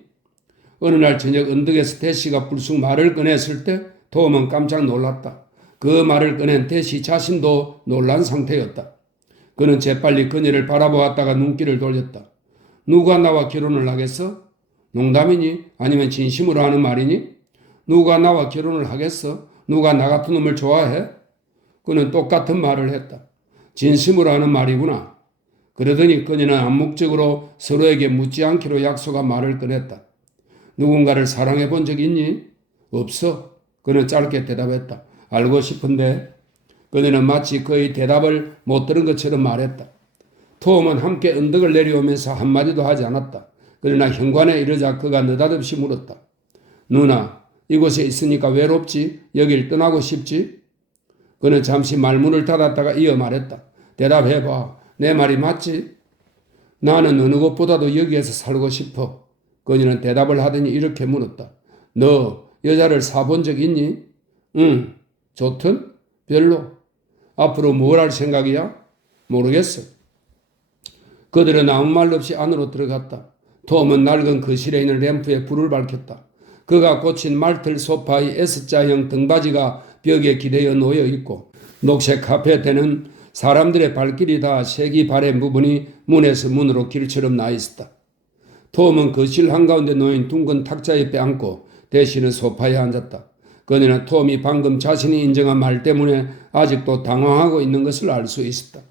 어느 날 저녁 언덕에서 대시가 불쑥 말을 꺼냈을 때 톰은 깜짝 놀랐다. 그 말을 꺼낸 대시 자신도 놀란 상태였다. 그는 재빨리 그녀를 바라보았다가 눈길을 돌렸다. 누가 나와 결혼을 하겠어? 농담이니? 아니면 진심으로 하는 말이니? 누가 나와 결혼을 하겠어? 누가 나 같은 놈을 좋아해? 그는 똑같은 말을 했다. 진심으로 하는 말이구나. 그러더니 그녀는 암묵적으로 서로에게 묻지 않기로 약속한 말을 꺼냈다. 누군가를 사랑해 본 적 있니? 없어. 그는 짧게 대답했다. 알고 싶은데. 그녀는 마치 그의 대답을 못 들은 것처럼 말했다. 톰은 함께 언덕을 내려오면서 한마디도 하지 않았다. 그러나 현관에 이르자 그가 느닷없이 물었다. 누나, 이곳에 있으니까 외롭지? 여길 떠나고 싶지? 그는 잠시 말문을 닫았다가 이어 말했다. 대답해봐. 내 말이 맞지? 나는 어느 곳보다도 여기에서 살고 싶어. 그녀는 대답을 하더니 이렇게 물었다. 너 여자를 사본 적 있니? 응. 좋든? 별로. 앞으로 뭘 할 생각이야? 모르겠어. 그들은 아무 말 없이 안으로 들어갔다. 톰은 낡은 거실에 있는 램프에 불을 밝혔다. 그가 고친 말틀 소파의 S자형 등받이가 벽에 기대어 놓여 있고 녹색 카페트에는 사람들의 발길이 다 색이 바랜 부분이 문에서 문으로 길처럼 나 있었다. 톰은 거실 한가운데 놓인 둥근 탁자 옆에 앉고 대신은 소파에 앉았다. 그녀는 톰이 방금 자신이 인정한 말 때문에 아직도 당황하고 있는 것을 알 수 있었다.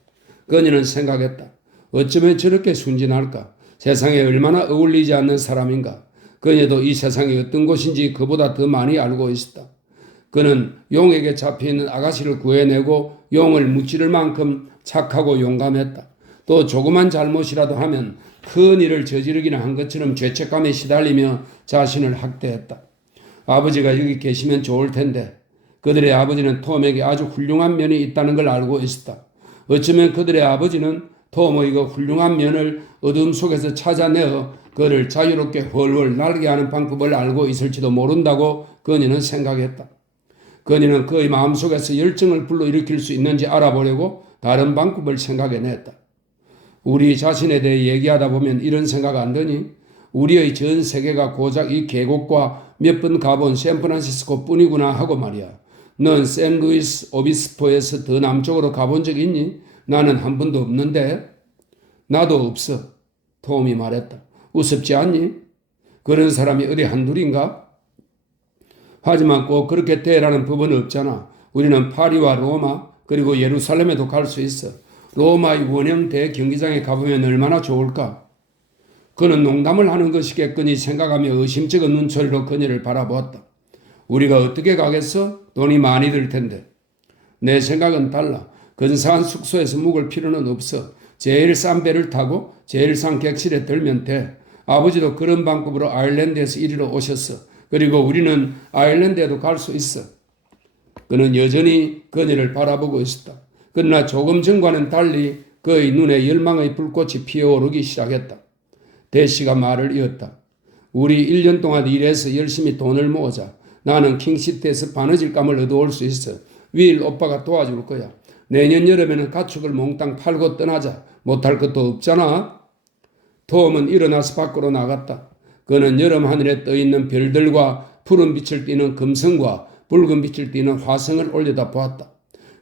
그녀는 생각했다. 어쩌면 저렇게 순진할까? 세상에 얼마나 어울리지 않는 사람인가? 그녀도 이 세상이 어떤 곳인지 그보다 더 많이 알고 있었다. 그는 용에게 잡혀있는 아가씨를 구해내고 용을 무찌를 만큼 착하고 용감했다. 또 조그만 잘못이라도 하면 큰 일을 저지르기나 한 것처럼 죄책감에 시달리며 자신을 학대했다. 아버지가 여기 계시면 좋을 텐데 그들의 아버지는 톰에게 아주 훌륭한 면이 있다는 걸 알고 있었다. 어쩌면 그들의 아버지는 톰의 그 훌륭한 면을 어둠 속에서 찾아내어 그를 자유롭게 훨훨 날게 하는 방법을 알고 있을지도 모른다고 그녀는 생각했다. 그녀는 그의 마음속에서 열정을 불러일으킬 수 있는지 알아보려고 다른 방법을 생각해냈다. 우리 자신에 대해 얘기하다 보면 이런 생각 안 드니? 우리의 전 세계가 고작 이 계곡과 몇 번 가본 샌프란시스코 뿐이구나 하고 말이야. 넌 샌루이스 오비스포에서 더 남쪽으로 가본 적 있니? 나는 한 번도 없는데. 나도 없어. 톰이 말했다. 우습지 않니? 그런 사람이 어디 한둘인가? 하지만 꼭 그렇게 되라는 법은 없잖아. 우리는 파리와 로마 그리고 예루살렘에도 갈 수 있어. 로마의 원형 대경기장에 가보면 얼마나 좋을까? 그는 농담을 하는 것이겠거니 생각하며 의심쩍은 눈초리로 그녀를 바라보았다. 우리가 어떻게 가겠어? 돈이 많이 들 텐데. 내 생각은 달라. 근사한 숙소에서 묵을 필요는 없어. 제일 싼 배를 타고 제일 싼 객실에 들면 돼. 아버지도 그런 방법으로 아일랜드에서 이리로 오셨어. 그리고 우리는 아일랜드에도 갈 수 있어. 그는 여전히 그녀를 바라보고 있었다. 그러나 조금 전과는 달리 그의 눈에 열망의 불꽃이 피어오르기 시작했다. 대시가 말을 이었다. 우리 1년 동안 일해서 열심히 돈을 모으자. 나는 킹시티에서 바느질감을 얻어올 수 있어. 윌 오빠가 도와줄 거야. 내년 여름에는 가축을 몽땅 팔고 떠나자. 못할 것도 없잖아. 톰은 일어나서 밖으로 나갔다. 그는 여름 하늘에 떠있는 별들과 푸른 빛을 띠는 금성과 붉은 빛을 띠는 화성을 올려다 보았다.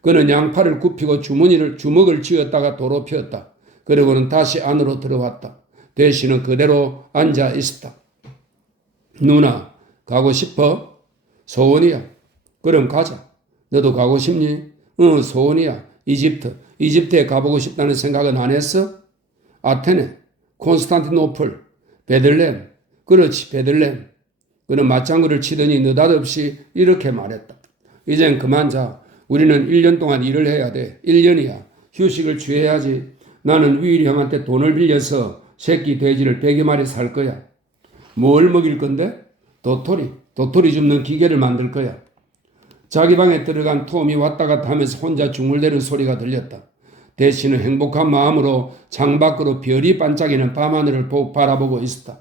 그는 양팔을 굽히고 주먹을 쥐었다가 도로 폈다. 그리고는 다시 안으로 들어왔다. 대신은 그대로 앉아 있었다. 누나, 가고 싶어? 소원이야. 그럼 가자. 너도 가고 싶니? 응, 소원이야. 이집트에 가보고 싶다는 생각은 안 했어? 아테네, 콘스탄티노플, 베들렘. 그렇지, 베들렘. 그는 맞장구를 치더니 느닷없이 이렇게 말했다. 이젠 그만 자. 우리는 1년 동안 일을 해야 돼. 1년이야. 휴식을 취해야지. 나는 위일이 형한테 돈을 빌려서 새끼 돼지를 100여 마리 살 거야. 뭘 먹일 건데? 도토리 줍는 기계를 만들 거야. 자기 방에 들어간 톰이 왔다 갔다 하면서 혼자 중얼대는 소리가 들렸다. 대신은 행복한 마음으로 창밖으로 별이 반짝이는 밤하늘을 바라보고 있었다.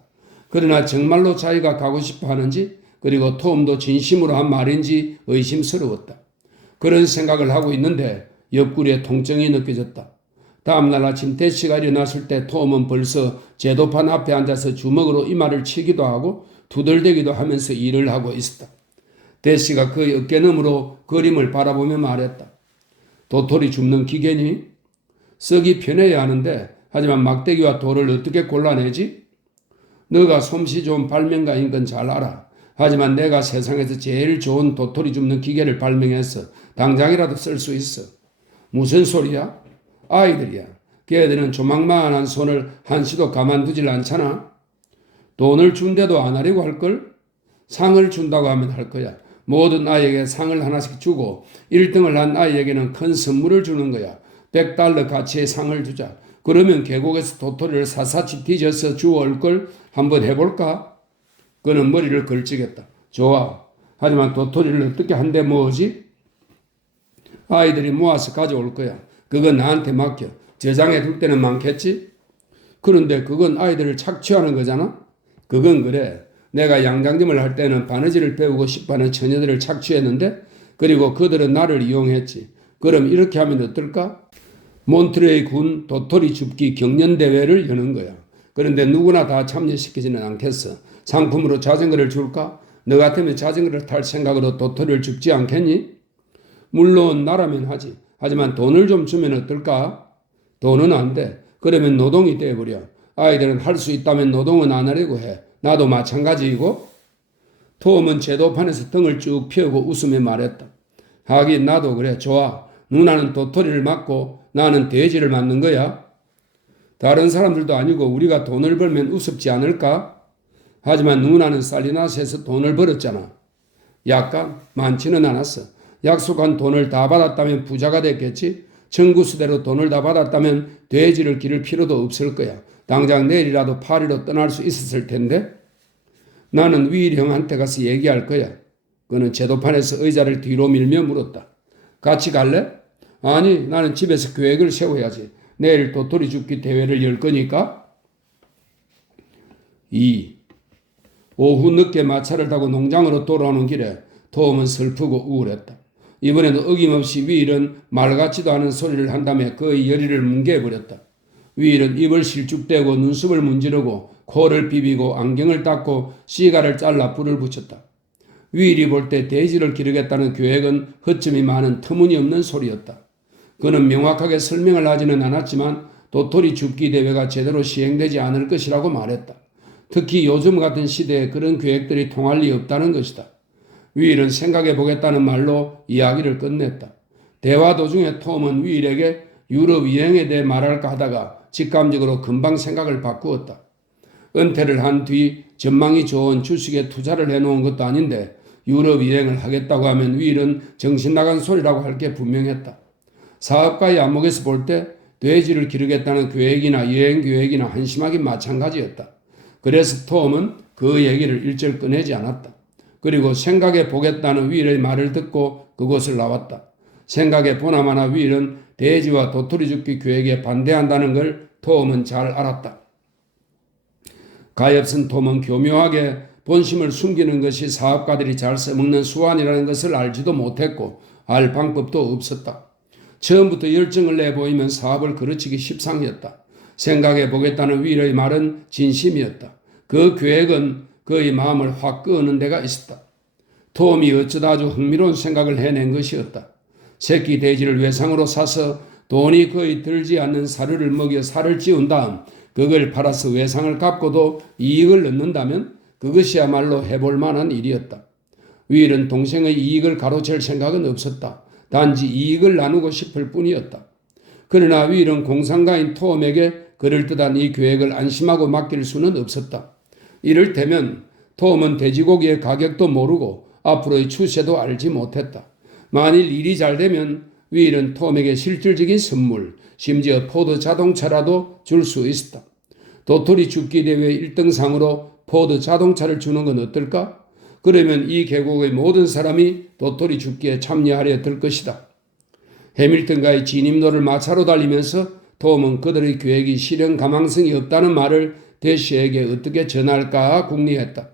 그러나 정말로 자기가 가고 싶어 하는지, 그리고 톰도 진심으로 한 말인지 의심스러웠다. 그런 생각을 하고 있는데 옆구리에 통증이 느껴졌다. 다음날 아침 대시가 일어났을 때 톰은 벌써 제도판 앞에 앉아서 주먹으로 이마를 치기도 하고 두들대기도 하면서 일을 하고 있었다. 대시가 그의 어깨너머로 그림을 바라보며 말했다. 도토리 줍는 기계니? 쓰기 편해야 하는데 하지만 막대기와 돌을 어떻게 골라내지? 너가 솜씨 좋은 발명가인 건 잘 알아. 하지만 내가 세상에서 제일 좋은 도토리 줍는 기계를 발명했어. 당장이라도 쓸 수 있어. 무슨 소리야? 아이들이야. 걔들은 조망만한 손을 한시도 가만두질 않잖아. 돈을 준대도 안 하려고 할걸? 상을 준다고 하면 할 거야. 모든 아이에게 상을 하나씩 주고 1등을 한 아이에게는 큰 선물을 주는 거야. $100 가치의 상을 주자. 그러면 계곡에서 도토리를 샅샅이 뒤져서 주워올 걸 한번 해볼까? 그는 머리를 걸치겠다. 좋아. 하지만 도토리를 어떻게 한데 뭐지? 아이들이 모아서 가져올 거야. 그건 나한테 맡겨. 저장해 둘 때는 많겠지? 그런데 그건 아이들을 착취하는 거잖아? 그건 그래. 내가 양장점을 할 때는 바느질을 배우고 싶어하는 처녀들을 착취했는데, 그리고 그들은 나를 이용했지. 그럼 이렇게 하면 어떨까? 몬트레이 군 도토리 줍기 경연대회를 여는 거야. 그런데 누구나 다 참여시키지는 않겠어. 상품으로 자전거를 줄까? 너 같으면 자전거를 탈 생각으로 도토리를 줍지 않겠니? 물론 나라면 하지. 하지만 돈을 좀 주면 어떨까? 돈은 안 돼. 그러면 노동이 돼버려. 아이들은 할 수 있다면 노동은 안 하려고 해. 나도 마찬가지이고. 톰은 제도판에서 등을 쭉 펴고 웃으며 말했다. 하긴 나도 그래. 좋아. 누나는 도토리를 맞고 나는 돼지를 맞는 거야. 다른 사람들도 아니고 우리가 돈을 벌면 우습지 않을까? 하지만 누나는 살리나스에서 돈을 벌었잖아. 약간 많지는 않았어. 약속한 돈을 다 받았다면 부자가 됐겠지. 청구수대로 돈을 다 받았다면 돼지를 기를 필요도 없을 거야. 당장 내일이라도 파리로 떠날 수 있었을 텐데. 나는 위일 형한테 가서 얘기할 거야. 그는 제도판에서 의자를 뒤로 밀며 물었다. 같이 갈래? 아니, 나는 집에서 계획을 세워야지. 내일 도토리 줍기 대회를 열 거니까. 2. 오후 늦게 마차를 타고 농장으로 돌아오는 길에 톰은 슬프고 우울했다. 이번에도 어김없이 위일은 말 같지도 않은 소리를 한 다음에 그의 열의를 뭉개버렸다. 위일은 입을 실쭉대고 눈썹을 문지르고 코를 비비고 안경을 닦고 시가를 잘라 불을 붙였다. 위일이 볼 때 돼지를 기르겠다는 계획은 허점이 많은 터무니없는 소리였다. 그는 명확하게 설명을 하지는 않았지만 도토리 줍기 대회가 제대로 시행되지 않을 것이라고 말했다. 특히 요즘 같은 시대에 그런 계획들이 통할 리 없다는 것이다. 위일은 생각해 보겠다는 말로 이야기를 끝냈다. 대화 도중에 톰은 위일에게 유럽 여행에 대해 말할까 하다가 직감적으로 금방 생각을 바꾸었다. 은퇴를 한 뒤 전망이 좋은 주식에 투자를 해놓은 것도 아닌데 유럽 여행을 하겠다고 하면 위일은 정신 나간 소리라고 할 게 분명했다. 사업가의 안목에서 볼 때 돼지를 기르겠다는 계획이나 여행 계획이나 한심하긴 마찬가지였다. 그래서 톰은 그 얘기를 일절 꺼내지 않았다. 그리고 생각해 보겠다는 위일의 말을 듣고 그곳을 나왔다. 생각해 보나마나 위일은 돼지와 도토리 줍기 계획에 반대한다는 걸 톰은 잘 알았다. 가엾은 톰은 교묘하게 본심을 숨기는 것이 사업가들이 잘 써먹는 수완이라는 것을 알지도 못했고 알 방법도 없었다. 처음부터 열정을 내보이면 사업을 그르치기 십상이었다. 생각해 보겠다는 위일의 말은 진심이었다. 그 계획은 그의 마음을 확 끄는 데가 있었다. 톰이 어쩌다 아주 흥미로운 생각을 해낸 것이었다. 새끼 돼지를 외상으로 사서 돈이 거의 들지 않는 사료를 먹여 살을 찌운 다음 그걸 팔아서 외상을 갚고도 이익을 얻는다면 그것이야말로 해볼 만한 일이었다. 위일은 동생의 이익을 가로챌 생각은 없었다. 단지 이익을 나누고 싶을 뿐이었다. 그러나 위일은 공상가인 톰에게 그럴듯한 이 계획을 안심하고 맡길 수는 없었다. 이를테면 톰은 돼지고기의 가격도 모르고 앞으로의 추세도 알지 못했다. 만일 일이 잘 되면 윌은 톰에게 실질적인 선물, 심지어 포드 자동차라도 줄 수 있었다. 도토리 줍기 대회 1등상으로 포드 자동차를 주는 건 어떨까? 그러면 이 계곡의 모든 사람이 도토리 줍기에 참여하려 들 것이다. 해밀턴과의 진입로를 마차로 달리면서 톰은 그들의 계획이 실현 가망성이 없다는 말을 대시에게 어떻게 전할까 궁리했다.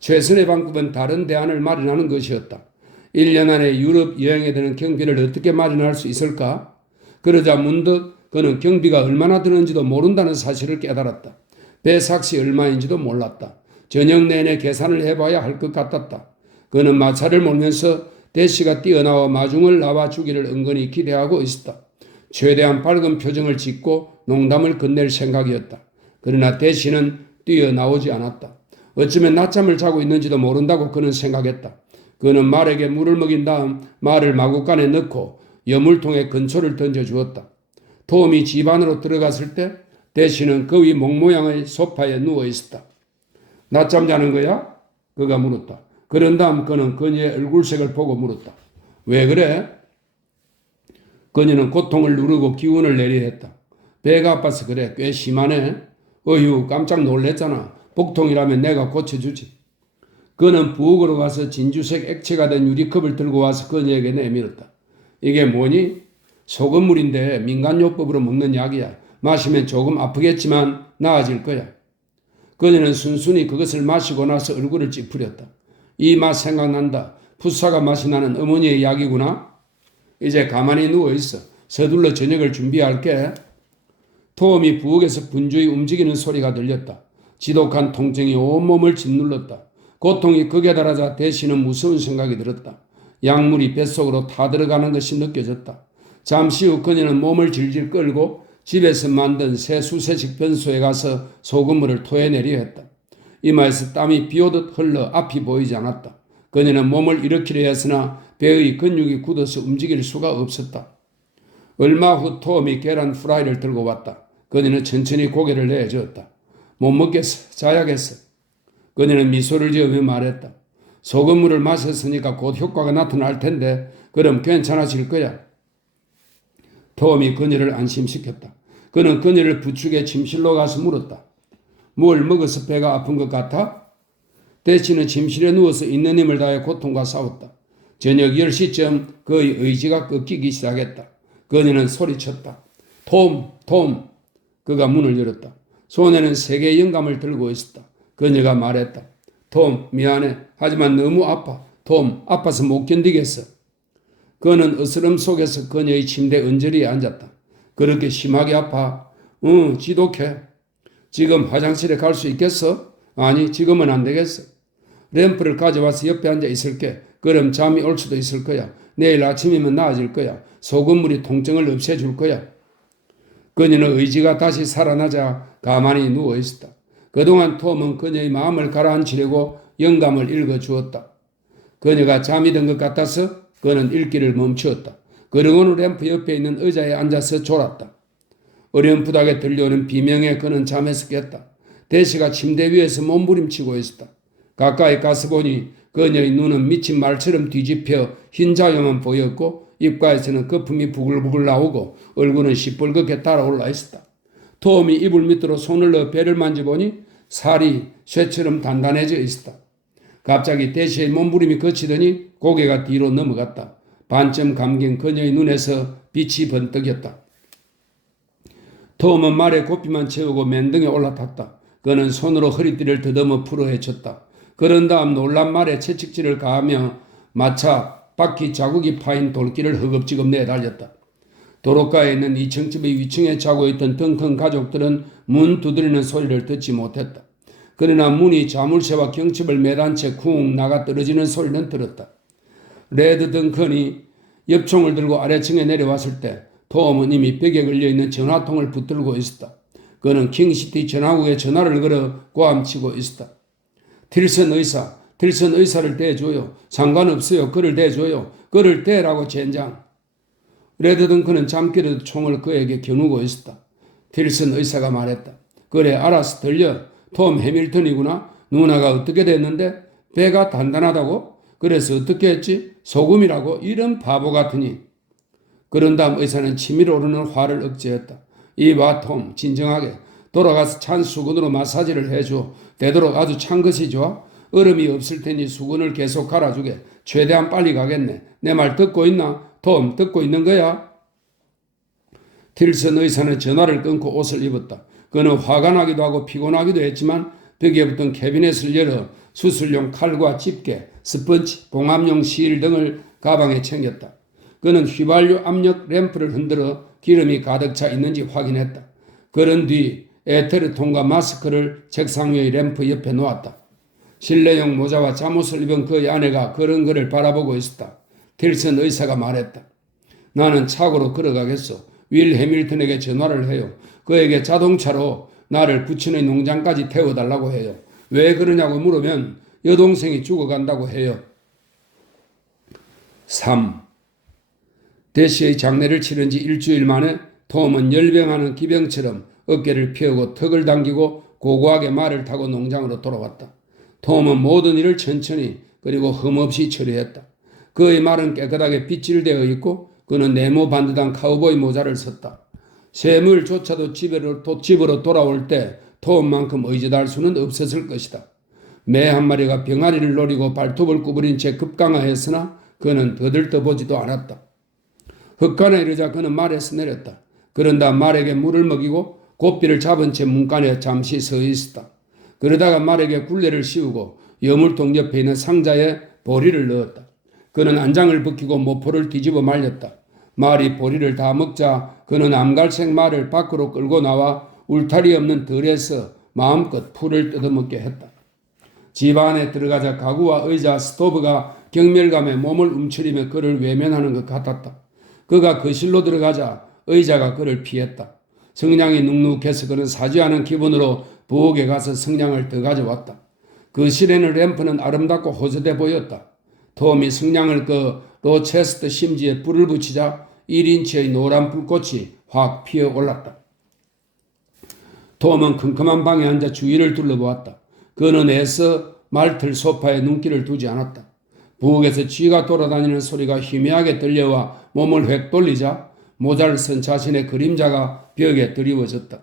최선의 방법은 다른 대안을 마련하는 것이었다. 1년 안에 유럽 여행에 드는 경비를 어떻게 마련할 수 있을까? 그러자 문득 그는 경비가 얼마나 드는지도 모른다는 사실을 깨달았다. 배 삭시 얼마인지도 몰랐다. 저녁 내내 계산을 해봐야 할 것 같았다. 그는 마차를 몰면서 대시가 뛰어나와 마중을 나와주기를 은근히 기대하고 있었다. 최대한 밝은 표정을 짓고 농담을 건넬 생각이었다. 그러나 대시는 뛰어나오지 않았다. 어쩌면 낮잠을 자고 있는지도 모른다고 그는 생각했다. 그는 말에게 물을 먹인 다음 말을 마구간에 넣고 여물통에 근초를 던져주었다. 톰이 집 안으로 들어갔을 때 대시는 그 위 목모양의 소파에 누워 있었다. 낮잠 자는 거야? 그가 물었다. 그런 다음 그는 그녀의 얼굴색을 보고 물었다. 왜 그래? 그녀는 고통을 누르고 기운을 내려 했다. 배가 아파서 그래. 꽤 심하네. 어휴, 깜짝 놀랬잖아. 복통이라면 내가 고쳐주지. 그는 부엌으로 가서 진주색 액체가 된 유리컵을 들고 와서 그녀에게 내밀었다. 이게 뭐니? 소금물인데 민간요법으로 먹는 약이야. 마시면 조금 아프겠지만 나아질 거야. 그녀는 순순히 그것을 마시고 나서 얼굴을 찌푸렸다. 이 맛 생각난다. 풋사과 맛이 나는 어머니의 약이구나. 이제 가만히 누워있어. 서둘러 저녁을 준비할게. 톰이 부엌에서 분주히 움직이는 소리가 들렸다. 지독한 통증이 온몸을 짓눌렀다. 고통이 극에 달하자 대시는 무서운 생각이 들었다. 약물이 뱃속으로 타들어가는 것이 느껴졌다. 잠시 후 그녀는 몸을 질질 끌고 집에서 만든 새 수세식 변소에 가서 소금물을 토해내려 했다. 이마에서 땀이 비오듯 흘러 앞이 보이지 않았다. 그녀는 몸을 일으키려 했으나 배의 근육이 굳어서 움직일 수가 없었다. 얼마 후 톰이 계란 프라이를 들고 왔다. 그녀는 천천히 고개를 내저었다. 못 먹겠어. 자야겠어. 그녀는 미소를 지으며 말했다. 소금물을 마셨으니까 곧 효과가 나타날 텐데 그럼 괜찮아질 거야. 톰이 그녀를 안심시켰다. 그는 그녀를 부축해 침실로 가서 물었다. 뭘 먹어서 배가 아픈 것 같아? 대치는 침실에 누워서 있는 힘을 다해 고통과 싸웠다. 저녁 10시쯤 그의 의지가 꺾이기 시작했다. 그녀는 소리쳤다. 톰, 톰. 그가 문을 열었다. 손에는 3개의 영감을 들고 있었다. 그녀가 말했다. 톰, 미안해. 하지만 너무 아파. 톰, 아파서 못 견디겠어. 그는 으스름 속에서 그녀의 침대 언저리에 앉았다. 그렇게 심하게 아파? 응, 지독해. 지금 화장실에 갈 수 있겠어? 아니, 지금은 안 되겠어. 램프를 가져와서 옆에 앉아 있을게. 그럼 잠이 올 수도 있을 거야. 내일 아침이면 나아질 거야. 소금물이 통증을 없애줄 거야. 그녀는 의지가 다시 살아나자 가만히 누워 있었다. 그동안 톰은 그녀의 마음을 가라앉히려고 영감을 읽어주었다. 그녀가 잠이 든 것 같아서 그는 읽기를 멈추었다. 그러고는 램프 옆에 있는 의자에 앉아서 졸았다. 어렴풋하게 들려오는 비명에 그는 잠에서 깼다. 대시가 침대 위에서 몸부림치고 있었다. 가까이 가서 보니 그녀의 눈은 미친 말처럼 뒤집혀 흰 자여만 보였고 입가에서는 거품이 부글부글 나오고 얼굴은 시뻘겋게 달아올라 있었다. 톰이 이불 밑으로 손을 넣어 배를 만져보니 살이 쇠처럼 단단해져 있었다. 갑자기 대시의 몸부림이 그치더니 고개가 뒤로 넘어갔다. 반쯤 감긴 그녀의 눈에서 빛이 번뜩였다. 톰은 말에 고삐만 채우고 맨등에 올라탔다. 그는 손으로 허리띠를 더듬어 풀어 헤쳤다. 그런 다음 놀란 말에 채찍질을 가하며 마차 바퀴 자국이 파인 돌길을 허겁지겁 내달렸다. 도로가에 있는 2층집의 위층에 자고 있던 덩큰 가족들은 문 두드리는 소리를 듣지 못했다. 그러나 문이 자물쇠와 경칩을 매단 채 쿵 나가 떨어지는 소리는 들었다. 레드 덩컨이 엽총을 들고 아래층에 내려왔을 때 톰은 이미 벽에 걸려있는 전화통을 붙들고 있었다. 그는 킹시티 전화국에 전화를 걸어 고함치고 있었다. 틸슨 의사를 대줘요. 상관없어요. 그를 대줘요. 그를 대라고 젠장. 레드 덩컨은 잠결에도 총을 그에게 겨누고 있었다. 틸슨 의사가 말했다. 그래, 알았어. 들려. 톰 해밀턴이구나. 누나가 어떻게 됐는데? 배가 단단하다고? 그래서 어떻게 했지? 소금이라고? 이런 바보 같으니. 그런 다음 의사는 치밀어 오르는 화를 억제했다. 이봐 톰, 진정하게 돌아가서 찬 수건으로 마사지를 해줘. 되도록 아주 찬 것이 좋아. 얼음이 없을 테니 수건을 계속 갈아주게. 최대한 빨리 가겠네. 내 말 듣고 있나? 톰, 듣고 있는 거야? 틸슨 의사는 전화를 끊고 옷을 입었다. 그는 화가 나기도 하고 피곤하기도 했지만 벽에 붙은 캐비넷을 열어 수술용 칼과 집게, 스펀지, 봉합용 시일 등을 가방에 챙겼다. 그는 휘발유 압력 램프를 흔들어 기름이 가득 차 있는지 확인했다. 그런 뒤 에테르통과 마스크를 책상 위의 램프 옆에 놓았다. 실내용 모자와 잠옷을 입은 그의 아내가 그런 그를 바라보고 있었다. 틸슨 의사가 말했다. 나는 차고로 걸어가겠소. 윌 해밀턴에게 전화를 해요. 그에게 자동차로 나를 부친의 농장까지 태워달라고 해요. 왜 그러냐고 물으면 여동생이 죽어간다고 해요. 3. 대시의 장례를 치른 지 일주일 만에 톰은 열병하는 기병처럼 어깨를 펴고 턱을 당기고 고고하게 말을 타고 농장으로 돌아왔다. 톰은 모든 일을 천천히 그리고 흠없이 처리했다. 그의 말은 깨끗하게 빗질되어 있고 그는 네모 반듯한 카우보이 모자를 썼다. 쇠물조차도 집으로 돌아올 때 톰만큼 의지할 수는 없었을 것이다. 매 한 마리가 병아리를 노리고 발톱을 구부린 채 급강하였으나 그는 더들떠보지도 않았다. 흙간에 이르자 그는 말에서 내렸다. 그런 다음 말에게 물을 먹이고 고삐를 잡은 채 문간에 잠시 서 있었다. 그러다가 말에게 굴레를 씌우고 여물통 옆에 있는 상자에 보리를 넣었다. 그는 안장을 벗기고 모포를 뒤집어 말렸다. 말이 보리를 다 먹자 그는 암갈색 말을 밖으로 끌고 나와 울타리 없는 들에서 마음껏 풀을 뜯어먹게 했다. 집 안에 들어가자 가구와 의자, 스토브가 경멸감에 몸을 움츠리며 그를 외면하는 것 같았다. 그가 거실로 들어가자 의자가 그를 피했다. 성냥이 눅눅해서 그는 사지 않은 기분으로 부엌에 가서 성냥을 더 가져왔다. 그 실에는 램프는 아름답고 호소돼 보였다. 톰이 성냥을 그 로체스터 심지에 불을 붙이자 1인치의 노란 불꽃이 확 피어올랐다. 톰은 컴컴한 방에 앉아 주위를 둘러보았다. 그는 애써 말틀 소파에 눈길을 두지 않았다. 부엌에서 쥐가 돌아다니는 소리가 희미하게 들려와 몸을 획 돌리자 모자를 쓴 자신의 그림자가 벽에 드리워졌다.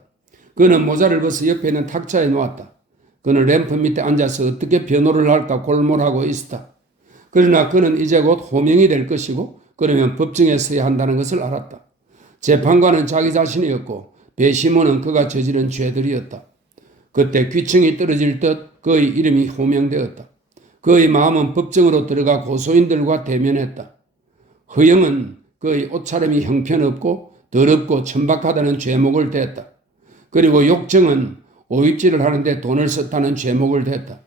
그는 모자를 벗어 옆에 있는 탁자에 놓았다. 그는 램프 밑에 앉아서 어떻게 변호를 할까 골몰하고 있었다. 그러나 그는 이제 곧 호명이 될 것이고 그러면 법정에 서야 한다는 것을 알았다. 재판관은 자기 자신이었고 배심원은 그가 저지른 죄들이었다. 그때 귀청이 떨어질 듯 그의 이름이 호명되었다. 그의 마음은 법정으로 들어가 고소인들과 대면했다. 허영은 그의 옷차림이 형편없고 더럽고 천박하다는 죄목을 댔다. 그리고 욕정은 오입질을 하는데 돈을 썼다는 죄목을 댔다.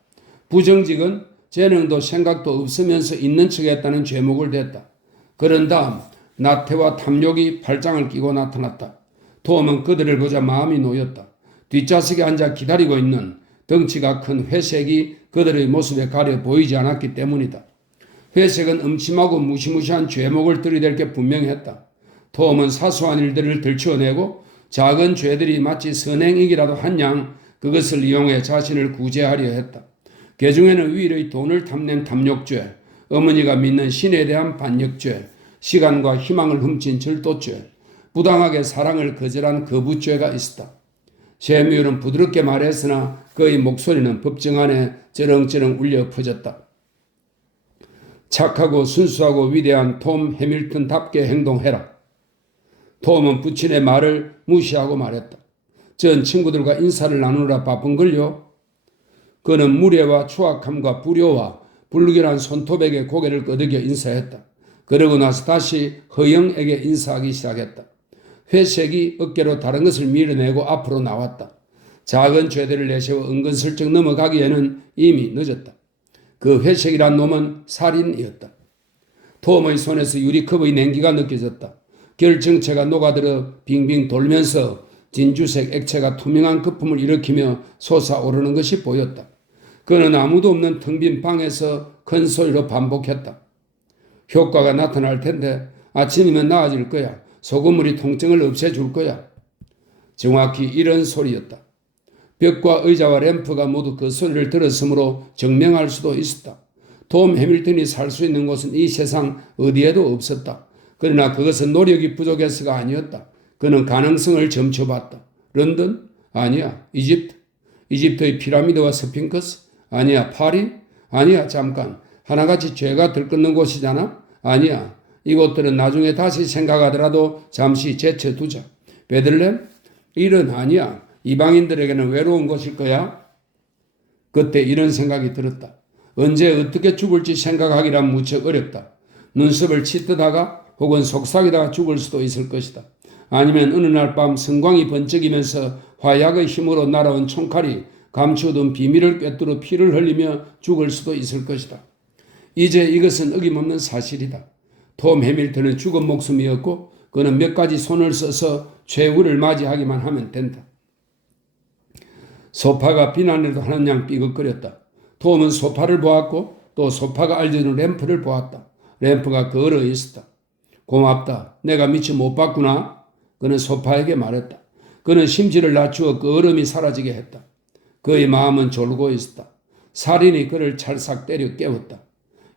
부정직은 재능도 생각도 없으면서 있는 척했다는 죄목을 댔다. 그런 다음 나태와 탐욕이 팔짱을 끼고 나타났다. 톰은 그들을 보자 마음이 놓였다. 뒷좌석에 앉아 기다리고 있는 덩치가 큰 회색이 그들의 모습에 가려 보이지 않았기 때문이다. 회색은 음침하고 무시무시한 죄목을 들이댈 게 분명했다. 톰은 사소한 일들을 들추어내고 작은 죄들이 마치 선행이기라도 한 양 그것을 이용해 자신을 구제하려 했다. 그 중에는 위의 돈을 탐낸 탐욕죄, 어머니가 믿는 신에 대한 반역죄, 시간과 희망을 훔친 절도죄, 부당하게 사랑을 거절한 거부죄가 있었다. 셰뮤얼은 부드럽게 말했으나 그의 목소리는 법정 안에 쩌렁쩌렁 울려 퍼졌다. 착하고 순수하고 위대한 톰 해밀턴답게 행동해라. 톰은 부친의 말을 무시하고 말했다. 전 친구들과 인사를 나누느라 바쁜걸요. 그는 무례와 추악함과 불효와 불결한 손톱에게 고개를 끄덕여 인사했다. 그러고 나서 다시 허영에게 인사하기 시작했다. 회색이 어깨로 다른 것을 밀어내고 앞으로 나왔다. 작은 죄들을 내세워 은근슬쩍 넘어가기에는 이미 늦었다. 그 회색이란 놈은 살인이었다. 톰의 손에서 유리컵의 냉기가 느껴졌다. 결정체가 녹아들어 빙빙 돌면서 진주색 액체가 투명한 거품을 일으키며 솟아오르는 것이 보였다. 그는 아무도 없는 텅 빈 방에서 큰 소리로 반복했다. 효과가 나타날 텐데 아침이면 나아질 거야. 소금물이 통증을 없애줄 거야. 정확히 이런 소리였다. 벽과 의자와 램프가 모두 그 소리를 들었으므로 증명할 수도 있었다. 톰 해밀턴이 살 수 있는 곳은 이 세상 어디에도 없었다. 그러나 그것은 노력이 부족해서가 아니었다. 그는 가능성을 점쳐봤다. 런던? 아니야. 이집트? 이집트의 피라미드와 스핑크스? 아니야. 파리? 아니야. 잠깐. 하나같이 죄가 들끓는 곳이잖아? 아니야. 이곳들은 나중에 다시 생각하더라도 잠시 제쳐두자. 베들렘? 일은 아니야. 이방인들에게는 외로운 곳일 거야. 그때 이런 생각이 들었다. 언제 어떻게 죽을지 생각하기란 무척 어렵다. 눈썹을 치뜨다가 혹은 속삭이다가 죽을 수도 있을 것이다. 아니면 어느 날 밤 성광이 번쩍이면서 화약의 힘으로 날아온 총칼이 감추어둔 비밀을 꿰뚫어 피를 흘리며 죽을 수도 있을 것이다. 이제 이것은 어김없는 사실이다. 톰 해밀턴은 죽은 목숨이었고 그는 몇 가지 손을 써서 최후를 맞이하기만 하면 된다. 소파가 비난에도 하는 양 삐걱거렸다. 톰은 소파를 보았고 또 소파가 알려주는 램프를 보았다. 램프가 걸어 있었다. 고맙다. 내가 미처 못 봤구나. 그는 소파에게 말했다. 그는 심지를 낮추어 그 얼음이 사라지게 했다. 그의 마음은 졸고 있었다. 살인이 그를 찰싹 때려 깨웠다.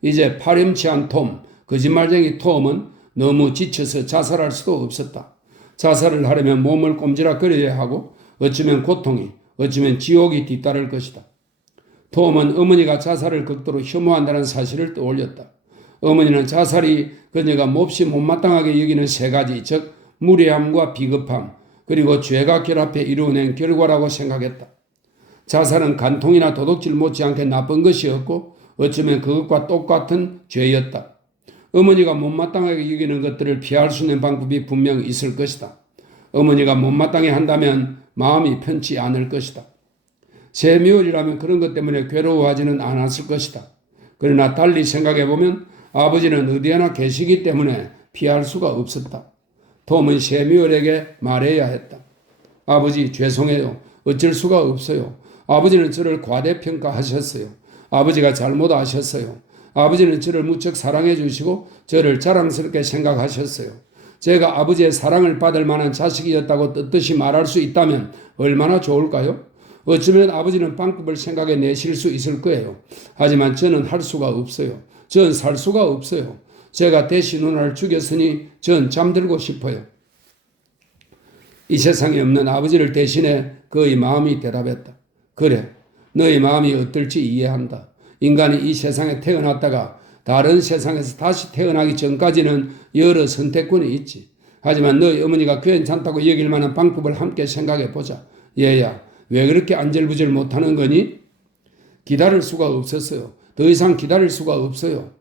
이제 파렴치한 톰, 거짓말쟁이 톰은 너무 지쳐서 자살할 수도 없었다. 자살을 하려면 몸을 꼼지락거려야 하고 어쩌면 고통이, 어쩌면 지옥이 뒤따를 것이다. 톰은 어머니가 자살을 극도로 혐오한다는 사실을 떠올렸다. 어머니는 자살이 그녀가 몹시 못마땅하게 여기는 세 가지, 즉 무례함과 비겁함, 그리고 죄가 결합해 이루어낸 결과라고 생각했다. 자살은 간통이나 도둑질 못지않게 나쁜 것이었고 어쩌면 그것과 똑같은 죄였다. 어머니가 못마땅하게 여기는 것들을 피할 수 있는 방법이 분명 있을 것이다. 어머니가 못마땅해 한다면 마음이 편치 않을 것이다. 세미월이라면 그런 것 때문에 괴로워하지는 않았을 것이다. 그러나 달리 생각해보면 아버지는 어디에나 계시기 때문에 피할 수가 없었다. 톰은 세미월에게 말해야 했다. 아버지 죄송해요. 어쩔 수가 없어요. 아버지는 저를 과대평가하셨어요. 아버지가 잘못하셨어요. 아버지는 저를 무척 사랑해 주시고 저를 자랑스럽게 생각하셨어요. 제가 아버지의 사랑을 받을 만한 자식이었다고 떳떳이 말할 수 있다면 얼마나 좋을까요? 어쩌면 아버지는 방법을 생각해 내실 수 있을 거예요. 하지만 저는 할 수가 없어요. 전 살 수가 없어요. 제가 대신 누나를 죽였으니 전 잠들고 싶어요. 이 세상에 없는 아버지를 대신해 그의 마음이 대답했다. 그래, 너의 마음이 어떨지 이해한다. 인간이 이 세상에 태어났다가 다른 세상에서 다시 태어나기 전까지는 여러 선택권이 있지. 하지만 너희 어머니가 괜찮다고 여길 만한 방법을 함께 생각해 보자. 얘야, 왜 그렇게 안절부절 못하는 거니? 기다릴 수가 없었어요. 더 이상 기다릴 수가 없어요.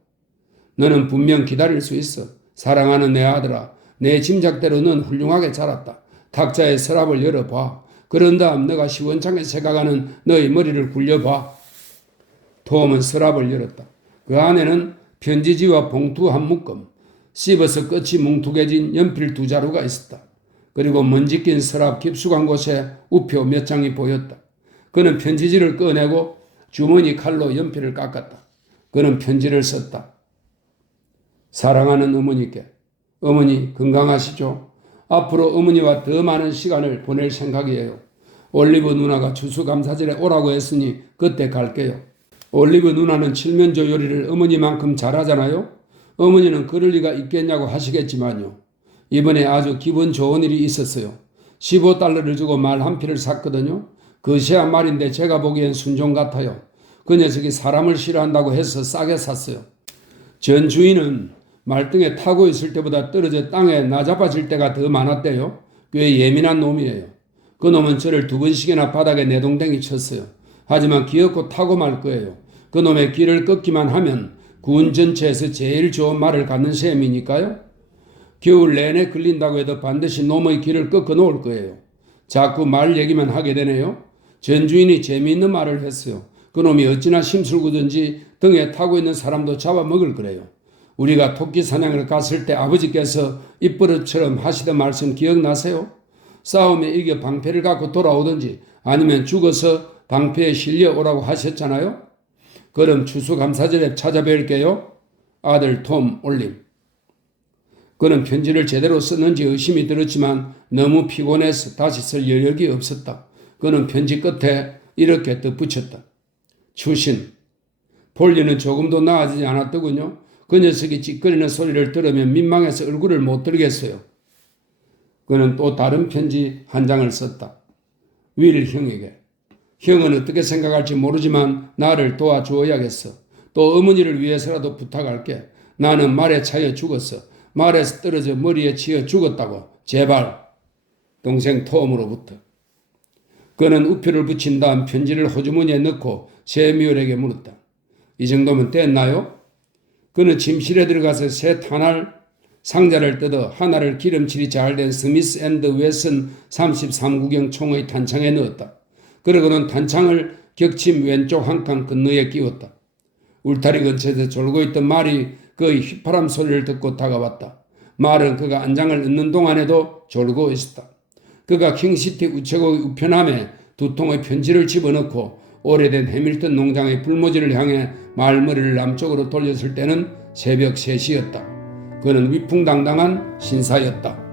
너는 분명 기다릴 수 있어. 사랑하는 내 아들아, 내 짐작대로 넌 훌륭하게 자랐다. 탁자의 서랍을 열어봐. 그런 다음 너가 시원찮게 생각하는 너의 머리를 굴려봐. 톰은 서랍을 열었다. 그 안에는 편지지와 봉투 한 묶음, 씹어서 끝이 뭉툭해진 연필 두 자루가 있었다. 그리고 먼지 낀 서랍 깊숙한 곳에 우표 몇 장이 보였다. 그는 편지지를 꺼내고 주머니 칼로 연필을 깎았다. 그는 편지를 썼다. 사랑하는 어머니께, 어머니 건강하시죠? 앞으로 어머니와 더 많은 시간을 보낼 생각이에요. 올리브 누나가 추수감사절에 오라고 했으니 그때 갈게요. 올리브 누나는 칠면조 요리를 어머니만큼 잘하잖아요. 어머니는 그럴 리가 있겠냐고 하시겠지만요. 이번에 아주 기분 좋은 일이 있었어요. 15달러를 주고 말 한 피를 샀거든요. 거시한 말인데 제가 보기엔 순종 같아요. 그 녀석이 사람을 싫어한다고 해서 싸게 샀어요. 전 주인은 말등에 타고 있을 때보다 떨어져 땅에 나자빠질 때가 더 많았대요. 꽤 예민한 놈이에요. 그 놈은 저를 2번씩이나 바닥에 내동댕이 쳤어요. 하지만 기어코 타고 말 거예요. 그 놈의 길을 꺾기만 하면 군 전체에서 제일 좋은 말을 갖는 셈이니까요. 겨울 내내 걸린다고 해도 반드시 놈의 길을 꺾어 놓을 거예요. 자꾸 말 얘기만 하게 되네요. 전 주인이 재미있는 말을 했어요. 그 놈이 어찌나 심술구든지 등에 타고 있는 사람도 잡아먹을 거래요. 우리가 토끼 사냥을 갔을 때 아버지께서 입버릇처럼 하시던 말씀 기억나세요? 싸움에 이겨 방패를 갖고 돌아오든지 아니면 죽어서 방패에 실려 오라고 하셨잖아요. 그럼 추수감사절에 찾아뵐게요. 아들 톰 올림. 그는 편지를 제대로 썼는지 의심이 들었지만 너무 피곤해서 다시 쓸 여력이 없었다. 그는 편지 끝에 이렇게 덧붙였다. 추신. 폴리는 조금도 나아지지 않았더군요. 그 녀석이 찌꺼리는 소리를 들으면 민망해서 얼굴을 못 들겠어요. 그는 또 다른 편지 한 장을 썼다. 윌 형에게. 형은 어떻게 생각할지 모르지만 나를 도와주어야겠어. 또 어머니를 위해서라도 부탁할게. 나는 말에 차여 죽었어. 말에서 떨어져 머리에 치여 죽었다고. 제발. 동생 톰으로부터. 그는 우표를 붙인 다음 편지를 호주머니에 넣고 세미울에게 물었다. 이 정도면 됐나요? 그는 침실에 들어가서 새 탄알 상자를 뜯어 하나를 기름칠이 잘 된 스미스 앤드 웨슨 33구경 총의 탄창에 넣었다. 그러고는 탄창을 격침 왼쪽 한 칸 건너에 끼웠다. 울타리 근처에서 졸고 있던 말이 그의 휘파람 소리를 듣고 다가왔다. 말은 그가 안장을 얻는 동안에도 졸고 있었다. 그가 킹시티 우체국의 우편함에 두 통의 편지를 집어넣고 오래된 해밀턴 농장의 불모지를 향해 말머리를 남쪽으로 돌렸을 때는 새벽 3시였다. 그는 위풍당당한 신사였다.